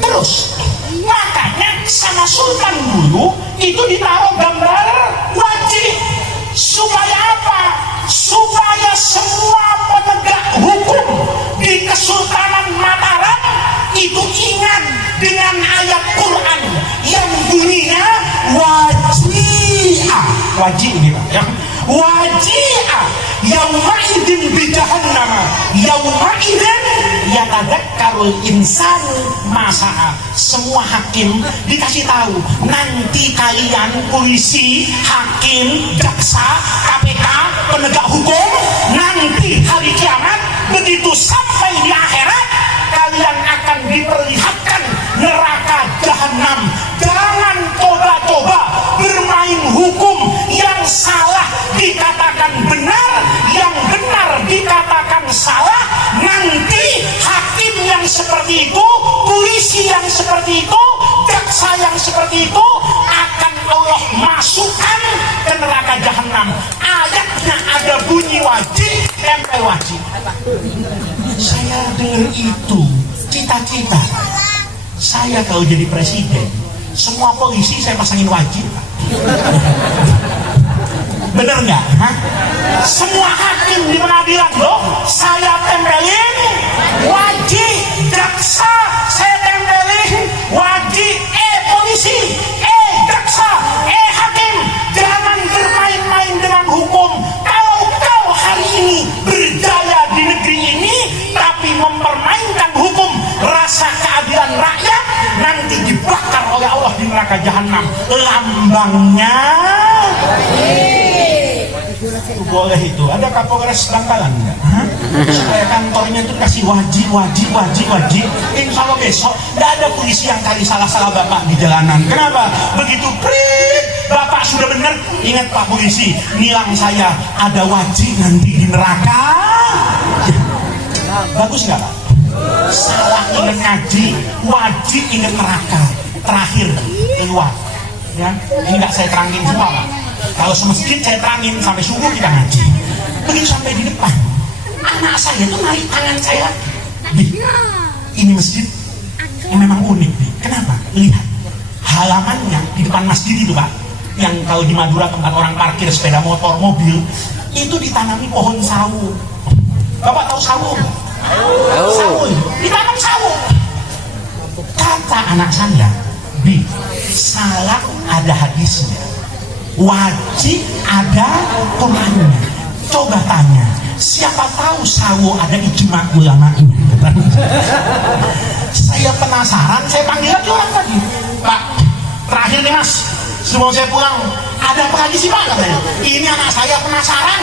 Terus makanya sama Sultan dulu itu ditaruh gambar wajib. Supaya apa? Supaya semua penegak hukum di Kesultanan Mataram itu ingat dengan ayat Quran yang bunyinya waji'ah. Wajib ini Pak ya. Waji'ah yaumaidin bidahannama yaumaidin yatadakkarul insanu masa'a. Semua hakim dikasih tahu, nanti kalian polisi, hakim, jaksa, KPK, penegak hukum, nanti hari kiamat begitu sampai di akhirat kalian akan diperlihatkan neraka jahanam. Jangan coba-coba bermain hukum, yang salah dikatakan benar, yang benar dikatakan salah. Nanti hakim yang seperti itu, polisi yang seperti itu, jaksa yang seperti itu akan Allah masukkan ke neraka jahanam. Ayatnya ada bunyi wajib, tempel wajib. Saya dengar itu, cita-cita saya kalau jadi presiden, semua polisi saya pasangin wajib. Bener nggak? Semua hakim di pengadilan loh, saya tempelin wajib. Jaksa saya tempelin wajib. Polisi, jaksa, hakim, jangan bermain-main dengan hukum. Kalau kau hari ini berjaya di negeri ini tapi mempermainkan hukum, rasa keadilan rakyat, nanti dibakar oleh Allah di neraka jahanam. Lambangnya itu boleh itu. Ada Kapolres Bangkalan enggak? Supaya kantornya itu kasih wajib. Insya Allah besok tidak ada polisi yang kali salah-salah Bapak di jalanan. Kenapa? Begitu prit, Bapak sudah benar, ingat Pak polisi, nilang saya, ada wajib nanti di neraka. Bagus nggak Pak? Salah ingat ngaji, wajib ingat neraka. Terakhir keluar. Ya, ini nggak saya terangin semua Pak. Kalau semasjid saya terangin sampai subuh kita ngaji. Begitu sampai di depan, anak saya tuh narik tangan saya. Bi, ini masjid yang memang unik nih. Kenapa? Lihat halamannya di depan masjid itu Pak, yang kalau di Madura tempat orang parkir sepeda motor, mobil, itu ditanami pohon sawo. Bapak tahu sawo? Sawo, ditanam sawo. Kata anak saya, Bi, salah ada hadisnya, wajib ada Qurannya. Coba tanya, siapa tahu sawo ada ijma ulamanya? Saya penasaran, saya panggil lagi orang tadi. Pak, terakhir nih Mas, sebelum saya pulang, ada apa lagi sih Pak? Katanya, ini anak saya penasaran,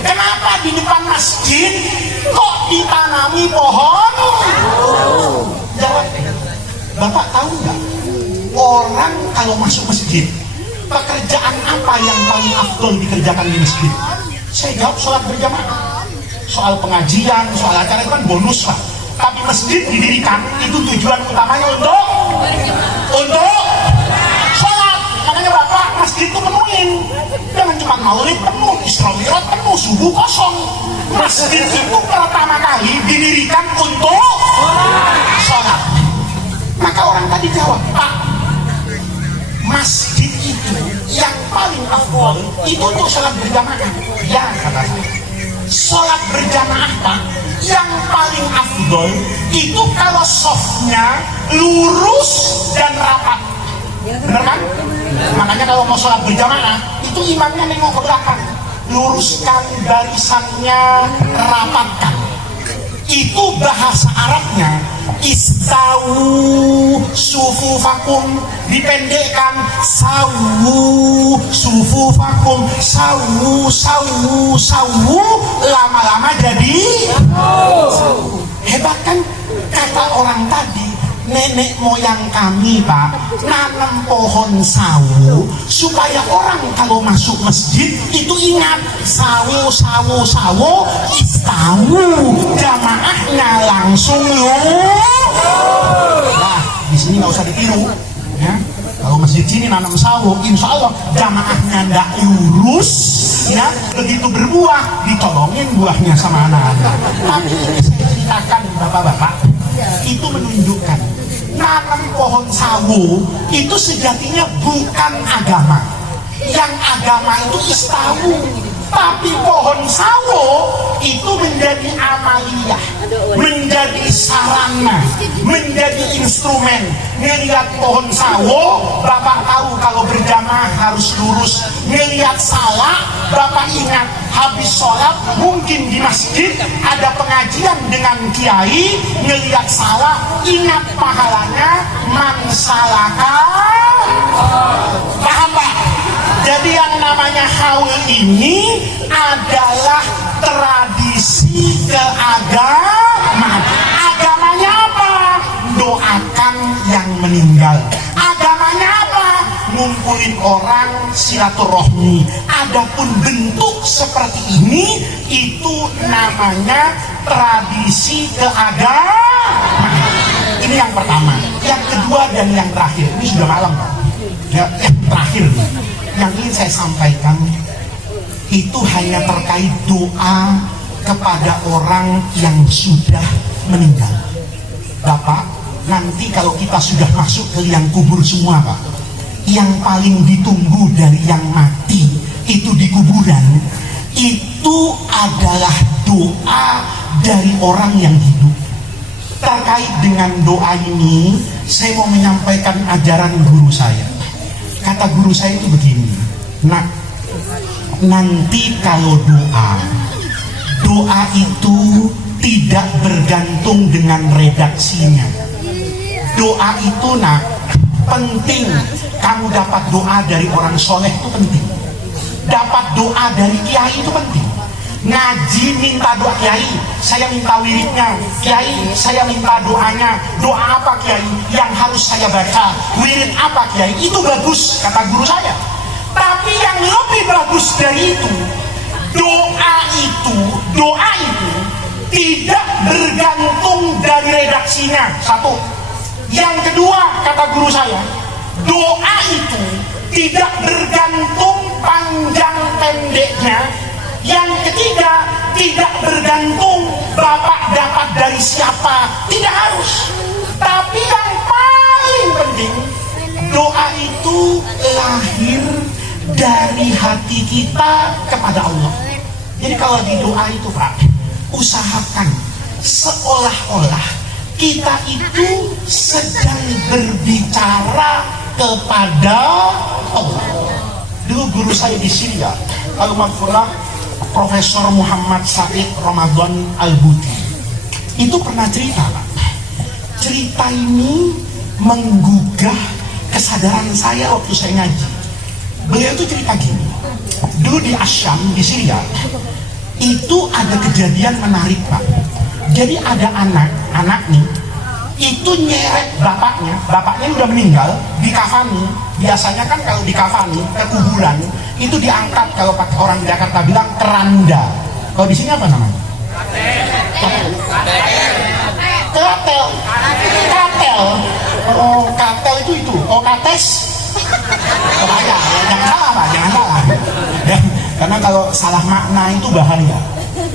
kenapa di depan masjid kok ditanami pohon? Jawab, Bapak tahu nggak? Orang kalau masuk masjid, pekerjaan apa yang paling afdol dikerjakan di masjid? Saya jawab sholat berjamaah. Soal pengajian, soal acara itu kan bonus Pak. Tapi masjid didirikan itu tujuan utamanya untuk sholat. Makanya Bapak masjid itu penuhin. Jangan cuma maulid penuh, Isra Mi'raj penuh, subuh kosong. Masjid itu pertama kali didirikan untuk sholat. Maka orang tadi jawab, Pak, masjid itu yang paling afdol itu untuk sholat berjamaah. Ya, kata saya, sholat berjamaah Pak, yang paling afdol itu kalau softnya lurus dan rapat. Bener kan? Makanya kalau mau sholat berjamaah itu imamnya nengok ke belakang, luruskan barisannya, rapatkan. Itu bahasa Arabnya istawu sufufakum, dipendekkan sawu sufufakum, sawu sawu sawu, lama-lama jadi hebat kan? Kata orang tadi, nenek moyang kami Pak nanam pohon sawu supaya orang kalau masuk masjid itu ingat sawu sawu sawu, istawu, jamaahnya langsung nah di sini nggak usah ditiru ya. Kalau masjid sini nanam sawu, insya Allah jamaahnya ndak lurus ya, begitu berbuah dicolongin buahnya sama anak-anak. Tapi ini saya ceritakan bapak-bapak, itu menunjukkan nanam pohon sawo itu sejatinya bukan agama. Yang agama itu istawu, tapi pohon sawo itu menjadi amaliyah, menjadi sarana, menjadi instrumen. Ngelihat pohon sawo, Bapak tahu kalau berjamaah harus lurus. Ngelihat salah, Bapak ingat habis sholat mungkin di masjid ada pengajian dengan kiai. Ngelihat salah, ingat pahalanya mansalaka. Paham Pak? Jadi yang namanya haul ini adalah tradisi keagamaan. Agamanya apa? Doakan yang meninggal. Agamanya apa? Ngumpulin orang, silaturahmi. Adapun bentuk seperti ini itu namanya tradisi keagamaan. Ini yang pertama. Yang kedua dan yang terakhir, ini sudah malam Pak. Ya, yang terakhir yang ingin saya sampaikan itu hanya terkait doa kepada orang yang sudah meninggal. Bapak, nanti kalau kita sudah masuk ke liang kubur semua Pak, yang paling ditunggu dari yang mati itu di kuburan, itu adalah doa dari orang yang hidup. Terkait dengan doa ini, saya mau menyampaikan ajaran guru saya. Kata guru saya itu begini, nak, nanti kalau doa itu tidak bergantung dengan redaksinya. Doa itu nak, penting. Kamu dapat doa dari orang soleh itu penting. Dapat doa dari kiai itu penting. Ngaji minta doa kiai, saya minta wiridnya. Kiai, saya minta doanya. Doa apa kiai yang harus saya baca? Wirid apa kiai? Itu bagus, kata guru saya. Tapi yang lebih bagus dari itu, doa itu tidak bergantung dari redaksinya. Satu. Yang kedua, kata guru saya, doa itu tidak bergantung panjang pendeknya. Yang ketiga, tidak bergantung Bapak dapat dari siapa, tidak harus. Tapi yang paling penting, doa itu lahir dari hati kita kepada Allah. Jadi kalau di doa itu Pak, usahakan seolah-olah kita itu sedang berbicara kepada Allah. Dulu guru saya di Syria, Al-Maghfurlah, Profesor Muhammad Said Ramadan Al-Buti, itu pernah cerita Pak. Cerita ini menggugah kesadaran saya waktu saya ngaji. Beliau itu cerita gini, dulu di Asyam di Syria itu ada kejadian menarik Pak. Jadi ada anak nih itu nyeret bapaknya udah meninggal, dikafani. Biasanya kan kalau dikafani ke kuburan itu diangkat, kalau orang Jakarta bilang keranda. Kalau di sini apa namanya? Katel. Oh, katel itu. Oh, kates. Bahaya. Jangan salah Pak, jangan salah. Ya, karena kalau salah makna itu bahaya.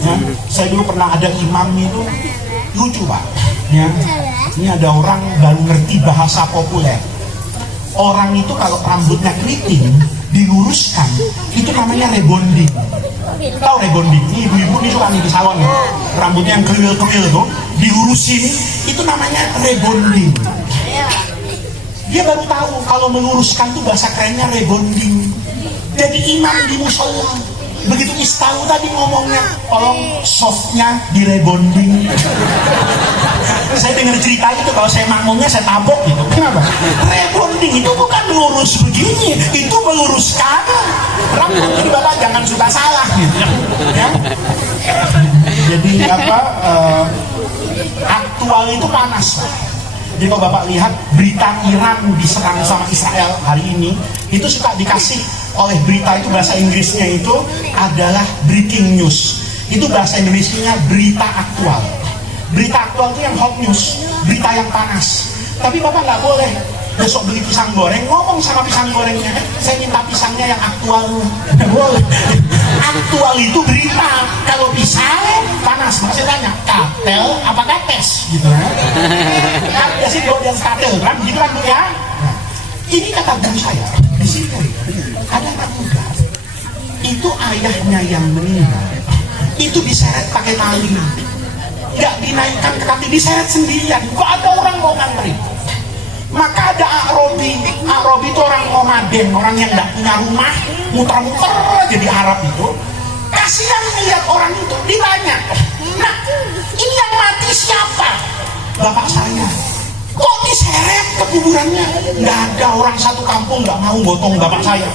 Ya, saya dulu pernah ada imam itu lucu Pak. Ya, ini ada orang baru ngerti bahasa populer. Orang itu kalau rambutnya keriting diluruskan, itu namanya rebonding. Tahu rebonding? Ini ibu-ibu ini suka nih di salon ya. Rambutnya yang kriwil-kriwil tuh dilurusin, itu namanya rebonding. Dia baru tahu kalau meluruskan tuh bahasa kerennya rebonding. Jadi imam di musola, begitu istahu tadi ngomongnya, tolong softnya di rebonding. Saya dengar cerita itu, kalau saya makmumnya saya tabok gitu. Kenapa? Rebonding itu bukan lurus begini, itu meluruskan rambut. Jadi Bapak jangan suka salah gitu ya. Jadi aktual itu panas. Jadi kalau Bapak lihat berita Iran diserang sama Israel hari ini, itu suka dikasih oleh berita itu, bahasa Inggrisnya itu adalah breaking news. Itu bahasa Indonesianya berita aktual. Berita aktual itu yang hot news, berita yang panas. Tapi Bapak nggak boleh besok beli pisang goreng ngomong sama pisang gorengnya, saya minta pisangnya yang aktual. Nggak boleh. Aktual itu berita. Kalau pisang panas, maksudnya tanya katel apa kates gitu ya. Kan biasanya dia katel kan, begitu kan Bu ya. Nah, ini kata guru saya di sini ada anak muda, itu ayahnya yang meninggal, itu diseret pakai tali, nggak dinaikkan ke kaki, diseret sendirian, nggak ada orang mau nganterin. Maka ada Arabi itu orang nomaden, orang yang nggak punya rumah, muter-muter aja di Arab itu. Kasihan melihat orang itu, ditanya, nah ini yang mati siapa? Bapak saya. Kok diseret ke kuburannya? Nggak ada orang satu kampung nggak mau gotong bapak saya.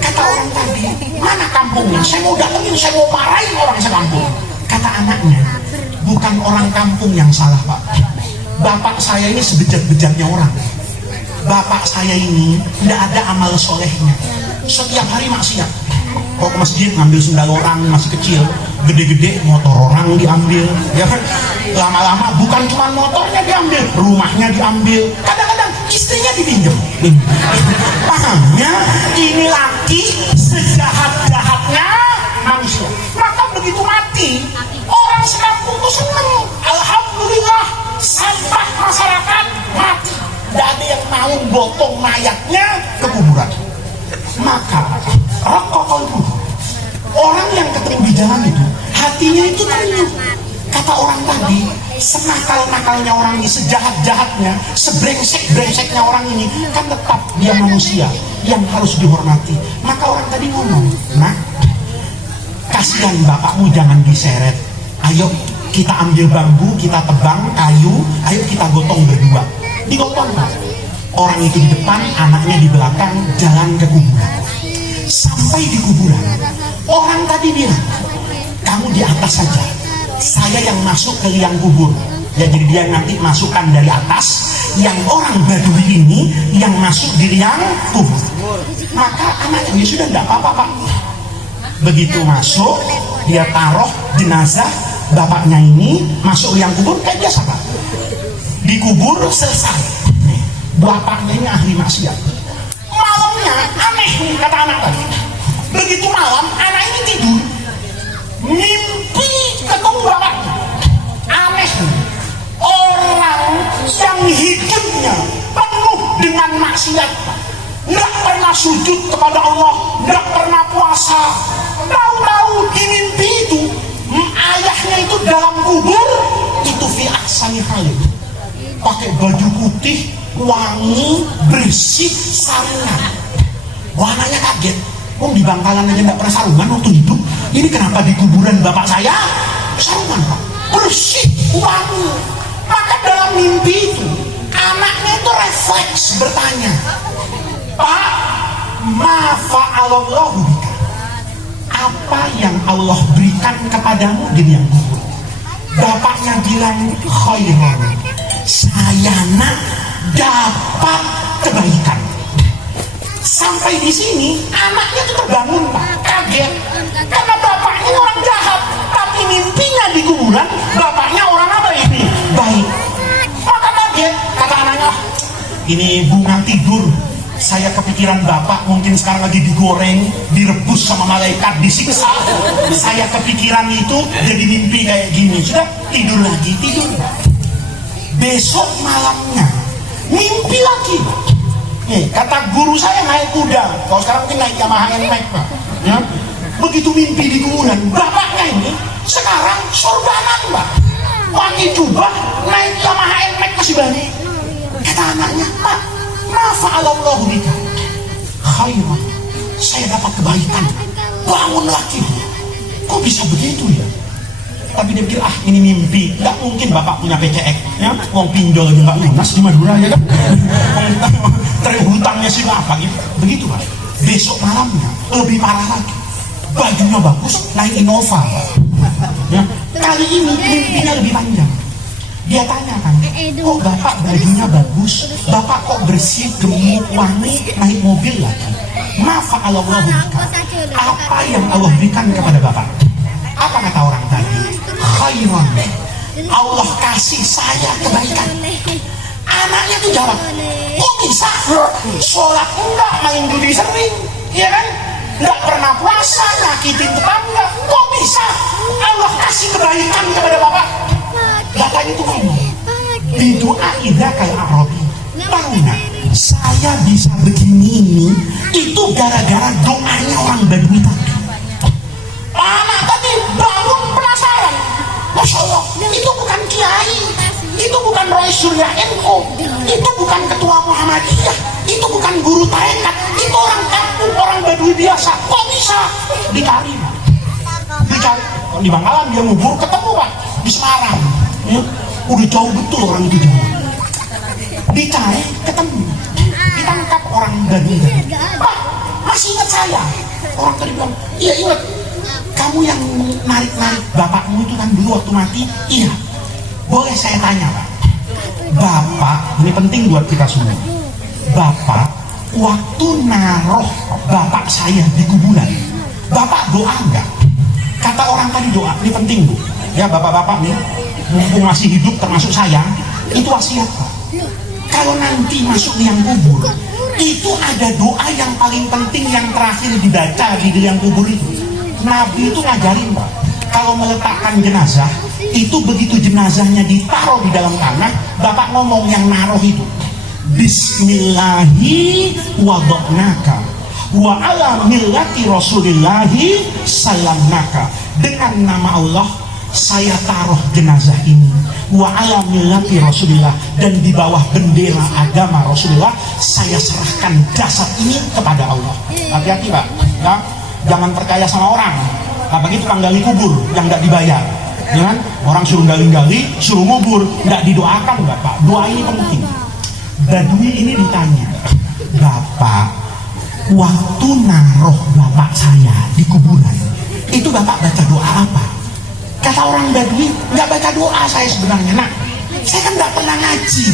Kata orang tadi, mana kampungnya? Saya mau datengin, saya mau marahin orang sekampung. Kata anaknya, bukan orang kampung yang salah Pak. Bapak saya ini sebejat-bejatnya orang. Bapak saya ini tidak ada amal solehnya. Setiap hari maksiat. Kalau ke masjid ngambil sendal orang masih kecil, gede-gede motor orang diambil, ya kan? Lama-lama bukan cuma motornya diambil, rumahnya diambil, kadang-kadang istrinya dipinjam. Pahamnya ini laki sejahat-jahatnya manusia. Maka begitu mati, orang sekampung tuh seneng. Alhamdulillah, sampah masyarakat mati. Tidak ada yang mau botong mayatnya ke kuburan. Maka rokok kolbu, orang yang ketemu di jalan itu hatinya itu terenyuh. Kata orang tadi, senakal-nakalnya orang ini, sejahat-jahatnya, sebrengsek-brengseknya orang ini, kan tetap dia manusia yang harus dihormati. Maka orang tadi ngomong, nah kasihan bapakmu jangan diseret, ayo kita ambil bambu, kita tebang kayu, ayo kita gotong berdua. Digotong Pak. Orang itu di depan, anaknya di belakang, jalan ke kuburan. Sampai di kuburan, orang tadi bilang, kamu di atas saja, saya yang masuk ke liang kubur. Ya, jadi dia nanti masukkan dari atas, yang orang Badui ini yang masuk di liang kubur. Maka anaknya, ya sudah, tidak apa-apa Pak. Begitu masuk, dia taruh jenazah, bapaknya ini masuk liang kubur kayak biasa Pak, dikubur selesai. Bapaknya ini ahli maksiat. Malamnya aneh kata anak tadi, begitu malam anak ini tidur mimpi ketemu bapaknya. Aneh, orang yang hidupnya penuh dengan maksiat, nggak pernah sujud kepada Allah, nggak pernah puasa, tahu-tahu di mimpi itu ayahnya itu dalam kubur itu fi ahsani halin, pakai baju putih, wangi, bersih, sarungan. Wah, anaknya kaget. Oh, di Bangkalan aja nggak pernah sarungan waktu hidup, ini kenapa di kuburan bapak saya sarungan Pak, bersih, wangi. Maka dalam mimpi itu anaknya itu refleks bertanya, Pak, ma fa'alallahu bika, apa yang Allah berikan kepadamu di liang kubur? Bapaknya bilang, khairan, saya nak dapat kebaikan. Sampai di sini anaknya tuh terbangun Pak, kaget karena bapaknya orang jahat, tapi mimpinya di kuburan bapaknya orang apa ini? Baik. Maka kaget, kata anaknya, ini bunga tidur, saya kepikiran bapak mungkin sekarang lagi digoreng, direbus sama malaikat, disiksa. Saya kepikiran itu jadi mimpi kayak gini. Sudah tidur lagi, tidur. Besok malamnya mimpi lagi. Nih, kata guru saya naik kuda, kalau sekarang mungkin naik Yamaha NMAX Pak. Ya? Begitu mimpi di kuburan, bapaknya ini sekarang sorbanan Pak, pakai jubah, naik Yamaha NMAX masih balik. Kata anaknya, Pak, ma fa'alallahu bika, khairan, saya dapat kebaikan, bangun lagi. Kok bisa begitu ya? Tapi dia pikir, ini mimpi, nggak mungkin bapak punya PCX, ya, uang pinjol aja nggak lunas di Madura ya kan, hutangnya sih apa gitu, begitu Pak. Besok malamnya lebih parah lagi, bajunya bagus, naik Innova, ya. Kali ini mimpinya lebih panjang. Dia tanyakan, kok bapak bajunya bagus, bapak kok bersih, gemuk, wangi, naik mobil lagi? Ma fa'alallahu bika, apa yang Allah berikan kepada bapak? Apa kata orang tadi? Khairan, Allah kasih saya kebaikan. Anaknya tuh jawab, kok bisa? Sholat enggak, main judi sering, ya kan? Enggak pernah puasa, nyakitin tetangga, kok bisa? Allah kasih kebaikan kepada bapak. Bapaknya itu ngomong, di doa indah kayak Arabi. Tahu nggak? Saya bisa begini ini, itu gara-gara doanya orang Badui tadi. Anak tadi bangun penasaran, Masya Allah, itu bukan kiai, itu bukan Roy Surya NU, itu bukan ketua Muhammadiyah, itu bukan guru tarekat, itu orang kampung, orang Badui biasa. Kok bisa? Dicari di Bangkalan, dia ngubur, ketemu Pak di Semarang, ya. Udah jauh betul orang itu jauh. Dicari, ketemu, ditangkap orang Badui. Pak, masih ingat saya? Orang tadi bilang, iya ingat. Kamu yang narik-narik bapakmu itu kan dulu waktu mati? Iya. Boleh saya tanya Pak? Bapak, ini penting buat kita semua. Bapak, waktu naruh bapak saya di kuburan, bapak doa enggak? Kata orang tadi doa, ini penting Bu. Ya bapak-bapak nih, mumpung masih hidup termasuk saya, itu wasiat Pak. Kalau nanti masuk liang kubur, itu ada doa yang paling penting yang terakhir dibaca di liang kubur itu. Nabi itu ngajarin Pak, kalau meletakkan jenazah itu begitu jenazahnya ditaruh di dalam tanah, bapak ngomong yang naruh itu, Bismillahi wadoknaka wa ala millati rasulillahi salamnaka, dengan nama Allah saya taruh jenazah ini, wa ala millati rasulillah, dan di bawah bendera agama Rasulullah saya serahkan jasad ini kepada Allah. Hati-hati Pak, ya. Jangan percaya sama orang, apalagi tukang gali kubur yang nggak dibayar, ya kan? Orang suruh gali-gali, suruh ngubur, nggak didoakan Bapak. Doa ini penting. Badui ini ditanya, Bapak, waktu naruh bapak saya di kuburan, itu Bapak baca doa apa? Kata orang Badui, nggak baca doa saya sebenarnya. Nah, saya kan nggak pernah ngaji,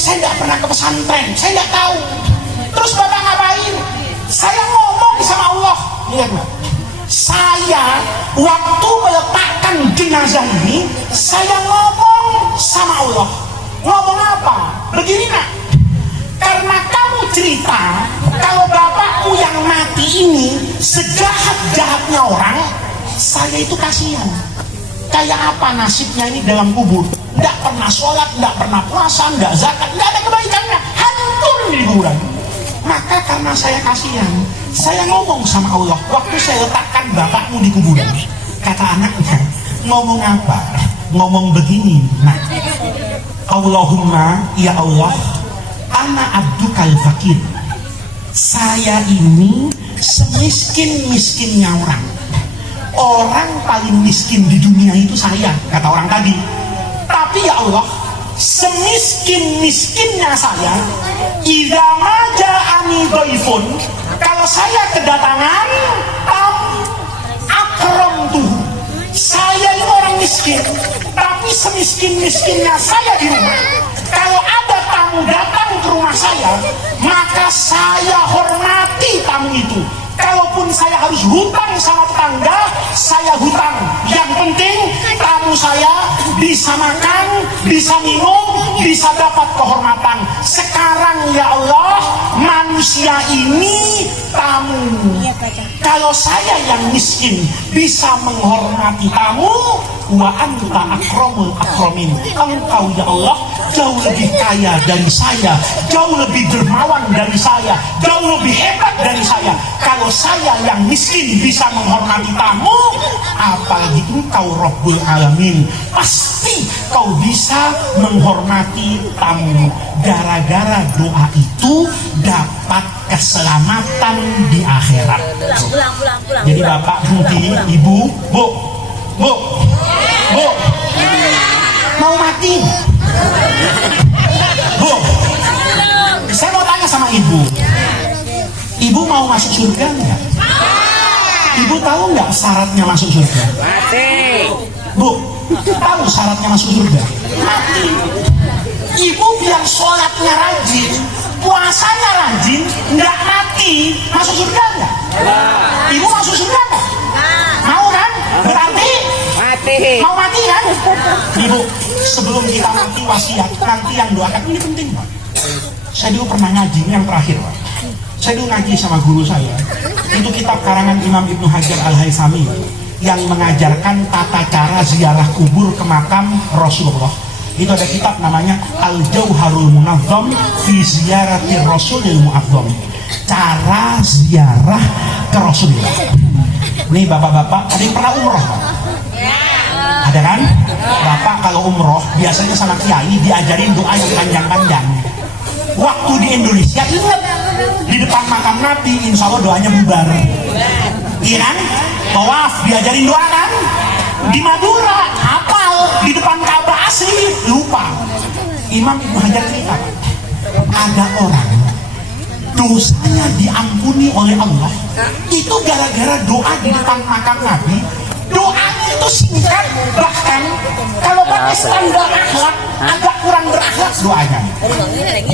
saya nggak pernah ke pesantren, saya nggak tahu. Terus Bapak ngapain? Saya ngomong sama Allah. Lihat Pak, Saya waktu meletakkan jenazah ini, saya ngomong sama Allah. Ngomong apa? Begini nak, karena kamu cerita kalau bapakmu yang mati ini sejahat-jahatnya orang, saya itu kasihan. Kayak apa nasibnya ini dalam kubur? Tidak pernah sholat, tidak pernah puasa, tidak zakat, tidak ada kebaikannya, hancur di kuburan. Maka karena saya kasihan, saya ngomong sama Allah waktu saya letakkan bapakmu di kuburan. Kata anaknya, ngomong apa? Ngomong begini, nah, Allahumma ya Allah, ana abdukal fakir. Saya ini semiskin-miskinnya orang. Orang paling miskin di dunia itu saya, kata orang tadi. Tapi ya Allah, semiskin-miskinnya saya, idza ma ja'ani dhaifun, kalau saya kedatangan tamu, akramtuhu. Saya ini orang miskin, tapi semiskin-miskinnya saya di rumah. Kalau ada tamu datang ke rumah saya, maka saya hormati tamu itu. Kalaupun saya harus hutang sama tetangga, saya hutang. Yang penting tamu saya bisa makan, bisa minum, bisa dapat kehormatan. Sekarang ya Allah, manusia ini tamu. Kalau saya yang miskin bisa menghormati tamu, wa anta akramul akramin. Engkau ya Allah jauh lebih kaya dari saya, jauh lebih dermawan dari saya, jauh lebih hebat dari saya. Kalau saya yang miskin bisa menghormati tamu, apalagi engkau Rabbul Alamin, pasti kau bisa menghormati tamu. Gara-gara doa itu dapat keselamatan di akhirat. Pulang. Jadi bapak, budi, ibu, bu, mau mati? Bu, saya mau tanya sama ibu. Ibu mau masuk surga enggak? Ibu tahu nggak syaratnya masuk surga? Mati. Bu, tahu syaratnya masuk surga? Mati. Ibu bilang sholatnya rajin, puasanya rajin, nggak mati, masuk surga nggak? Ibu masuk surga nggak? Mau kan? Berarti mati. Mau mati kan? Ibu, sebelum kita mati wasiat, nanti yang doakan ini penting Pak. Saya dulu pernah ngaji, ini yang terakhir Pak. Saya dulu ngaji sama guru saya, itu kitab karangan Imam Ibnu Hajar Al-Haythami yang mengajarkan tata cara ziarah kubur ke makam Rasulullah. Itu ada kitab namanya Al-Jauharul Munazzam fi Ziyaratir Rasulil Mu'azzam, cara ziarah ke Rasulullah. Nih bapak-bapak, ada yang pernah umroh Pak? Ada kan? Bapak kalau umroh biasanya sama kiai diajarin doa yang panjang-panjang. Waktu di Indonesia ingat, di depan makam Nabi insya Allah doanya bubar. Iya kan? Tawaf diajarin doa kan? Di Madura hafal, di depan Ka'bah asli lupa. Imam Ibnu Hajar cerita, ada orang dosanya diampuni oleh Allah itu gara-gara doa di depan makam Nabi. Doanya itu singkat, bahkan kalau pakai standar akhlak agak kurang berakhlak doanya.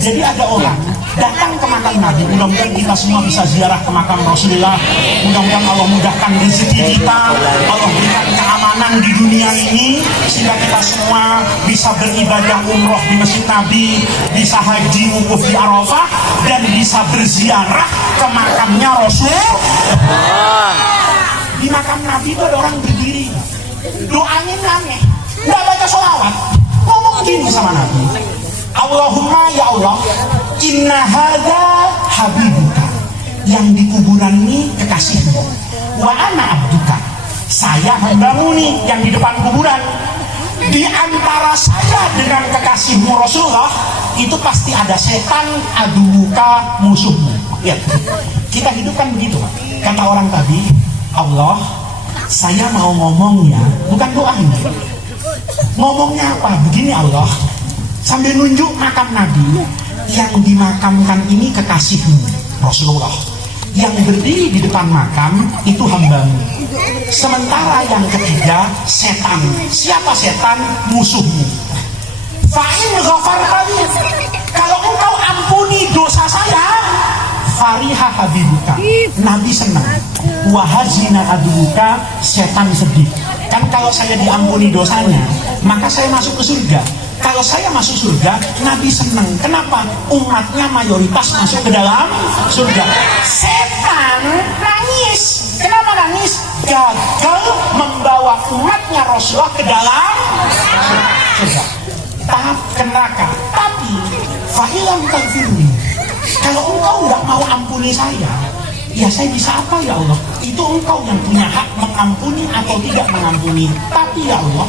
Jadi ada orang datang ke makam Nabi, mudah-mudahan kita semua bisa ziarah ke makam Rasulullah, mudah-mudahan Allah mudahkan rezeki kita, Allah berikan keamanan di dunia ini sehingga kita semua bisa beribadah umroh di Masjid Nabi, bisa haji wukuf di Arafah, dan bisa berziarah ke makamnya Rasulullah. Di makam Nabi itu ada orang berdiri, doanya aneh, nggak baca sholawat, ngomong gini sama Nabi, Allahumma ya Allah, inna hadza habibuka, yang di kuburan ini kekasihmu, wa ana abduka, saya hambamu nih yang di depan kuburan. Di antara saya dengan kekasihmu Rasulullah itu pasti ada setan, aduka, musuhmu. Ya, kita hidupkan begitu Pak. Kata orang tadi, Allah, saya mau ngomongnya bukan doa ini. Ngomongnya apa? Begini Allah, sambil nunjuk makam Nabi, yang dimakamkan ini kekasihmu Rasulullah, yang berdiri di depan makam itu hambamu. Sementara yang ketiga setan. Siapa setan? Musuhmu. Fa'in ghafartani, kalau engkau ampuni dosa saya, fariha habibuka, Nabi senang. Wa hazina aduka, setan sedih. Kan kalau saya diampuni dosanya, maka saya masuk ke surga. Kalau saya masuk surga, Nabi senang. Kenapa? Umatnya mayoritas masuk ke dalam surga. Setan nangis. Kenapa nangis? Gagal membawa umatnya Rasulullah ke dalam surga. Tahap ke neraka. Tapi fa'ilam tagfirni, kalau engkau nggak mau ampuni saya, ya saya bisa apa ya Allah? Itu engkau yang punya hak mengampuni atau tidak mengampuni. Tapi ya Allah,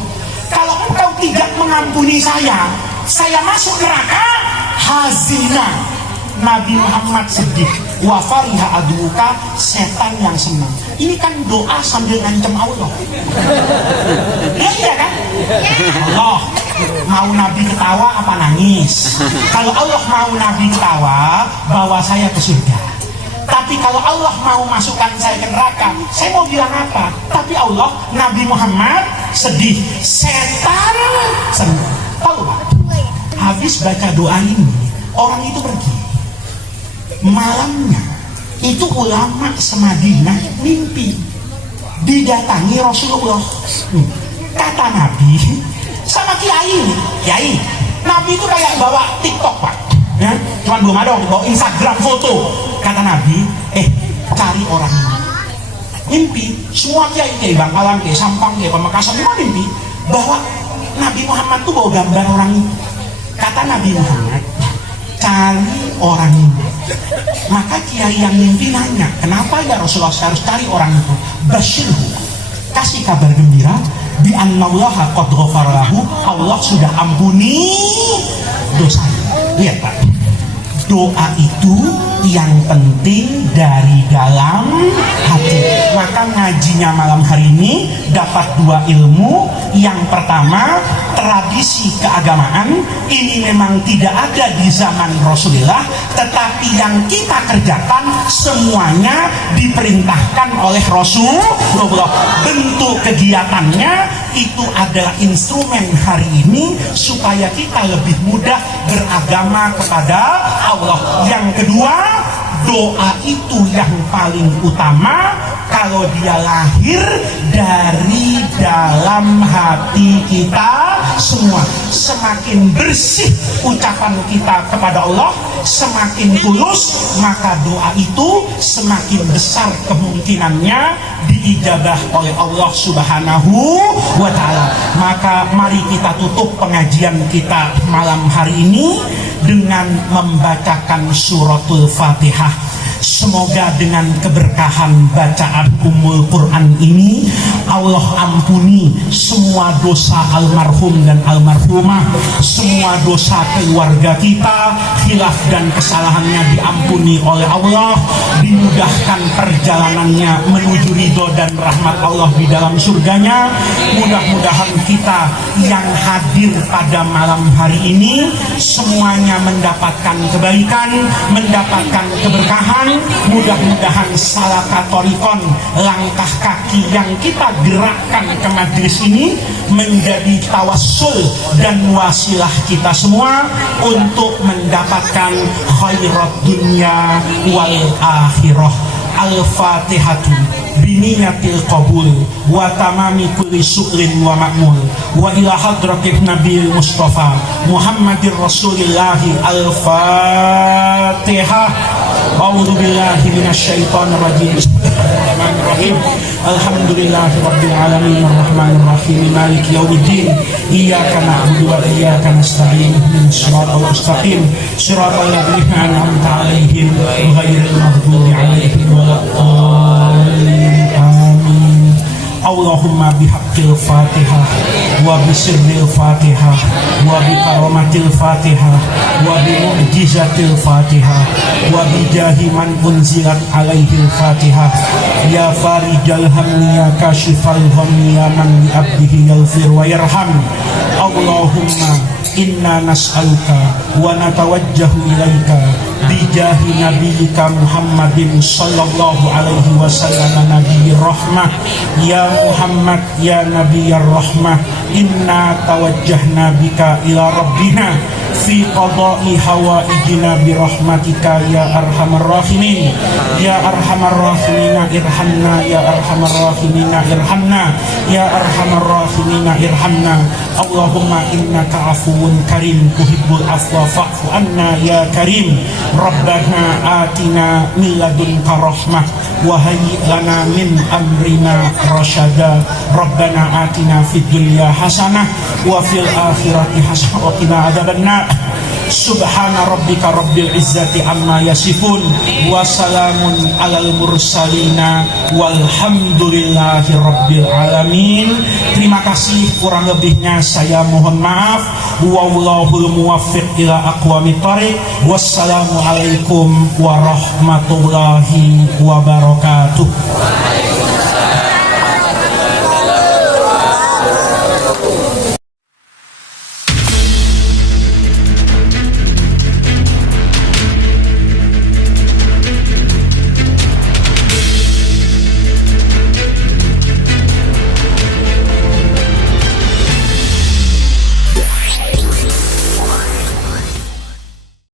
kalau engkau tidak mengampuni saya masuk neraka. Hazina, Nabi Muhammad sedih. Wa fariha aduka, setan yang senang. Ini kan doa sambil ngancam Allah. Iya kan? Allah mau Nabi ketawa apa nangis? Kalau Allah mau Nabi ketawa, bawa saya ke surga. Tapi kalau Allah mau masukkan saya ke neraka, saya mau bilang apa? Tapi Allah, Nabi Muhammad sedih, setan senang. Tahu Pak? Habis baca doa ini, orang itu pergi. Malamnya itu ulama semadinah mimpi didatangi Rasulullah. Kata Nabi sama Kiai, Nabi itu kayak bawa TikTok Pak, ya, cuman belum ada bawa Instagram foto. Kata Nabi, cari orang ini. Mimpi semua Kiai Bangkalan, Kiai Sampang, Kiai Pamekasan semua mimpi bahwa Nabi Muhammad tuh bawa gambar orang ini. Kata Nabi Muhammad, cari orang ini. Maka Kiai yang mimpi nanya, kenapa ya Rasulullah harus cari orang itu? Basyirhu, kasih kabar gembira, bi annallaha qad ghafara lahu, Allah sudah ampuni dosanya. Lihat Pak, doa itu yang penting dari dalam hati. Maka ngajinya malam hari ini dapat dua ilmu. Yang pertama, tradisi keagamaan ini memang tidak ada di zaman Rasulullah, tetapi yang kita kerjakan semuanya diperintahkan oleh Rasulullah. Bentuk kegiatannya itu adalah instrumen hari ini supaya kita lebih mudah beragama kepada Allah. Yang kedua, doa itu yang paling utama kalau dia lahir dari dalam hati kita semua. Semakin bersih ucapan kita kepada Allah, semakin tulus, maka doa itu semakin besar kemungkinannya diijabah oleh Allah Subhanahu wa ta'ala. Maka mari kita tutup pengajian kita malam hari ini dengan membacakan suratul Fatihah. Semoga dengan keberkahan bacaan Ummul Quran ini Allah ampuni semua dosa almarhum dan almarhumah, semua dosa keluarga kita, khilaf dan kesalahannya diampuni oleh Allah, dimudahkan perjalanannya menuju ridho dan rahmat Allah di dalam surganya. Mudah-mudahan kita yang hadir pada malam hari ini semuanya mendapatkan kebaikan, mendapatkan keberkahan. Mudah-mudahan salaka torikon, langkah kaki yang kita gerakkan ke majlis ini menjadi tawassul dan wasilah kita semua untuk mendapatkan khairat dunia wal akhirah. Al-Fatihatu biniyatil qabul wa tamami kulli syu'rin wa ma'mul wa ila hadratin Nabi Mustafa Muhammadir Rasulillahi. Al-Fatihah. A'udzu billahi minasyaitonir rajim. Bismillahirrahmanirrahim. Alhamdulillahi rabbil alamin arrahmanir rahim maliki yaumiddin. Iyyaka na'budu wa iyyaka nasta'in. Ihdinas siratal mustaqim. Siratal ladzina an'amta 'alaihim ghairil maghdubi 'alaihim waladdallin. Amin. Allahumma bihaqqil Fatihah wa bisirril Fatihah wa bikaramatil Fatihah wa bimu'jizatil Fatihah wa bijahi man unzilat alaihil Fatihah ya farijal hamni ya kashifal ghammi ya man li abdihi yaghfir wa yarham. Allahumma inna nas'aluka wa natawajjahu ilaika bijahi nabiyyika Muhammadin sallallahu alaihi wasallam nabiyyir rahmah. Ya Muhammad ya nabiyyir rahmah, inna tawajjahna bika ila rabbina fi qada'i hawaijina bi rahmatika ya arhamar rahimin ya arhamar rahimina irhamna ya arhamar rahimina irhamna ya arhamar rahimina irhamna Allahumma innaka afuwun karim tuhibbul afwa fa'fu anna ya karim Rabbana atina min ladunka rahmah wa hayyi lana min amrina rasyada Rabbana atina fid dunya hasanah wa fil akhirati hasanah wa qina adzabannar Subhana rabbika rabbil izzati amma yasifun wa salamun alal mursalina walhamdulillahi rabbil alamin. Terima kasih, kurang lebihnya saya mohon maaf. Wallahul muwaffiq ila aqwamit thoriq. Wassalamu alaikum warahmatullahi wabarakatuh.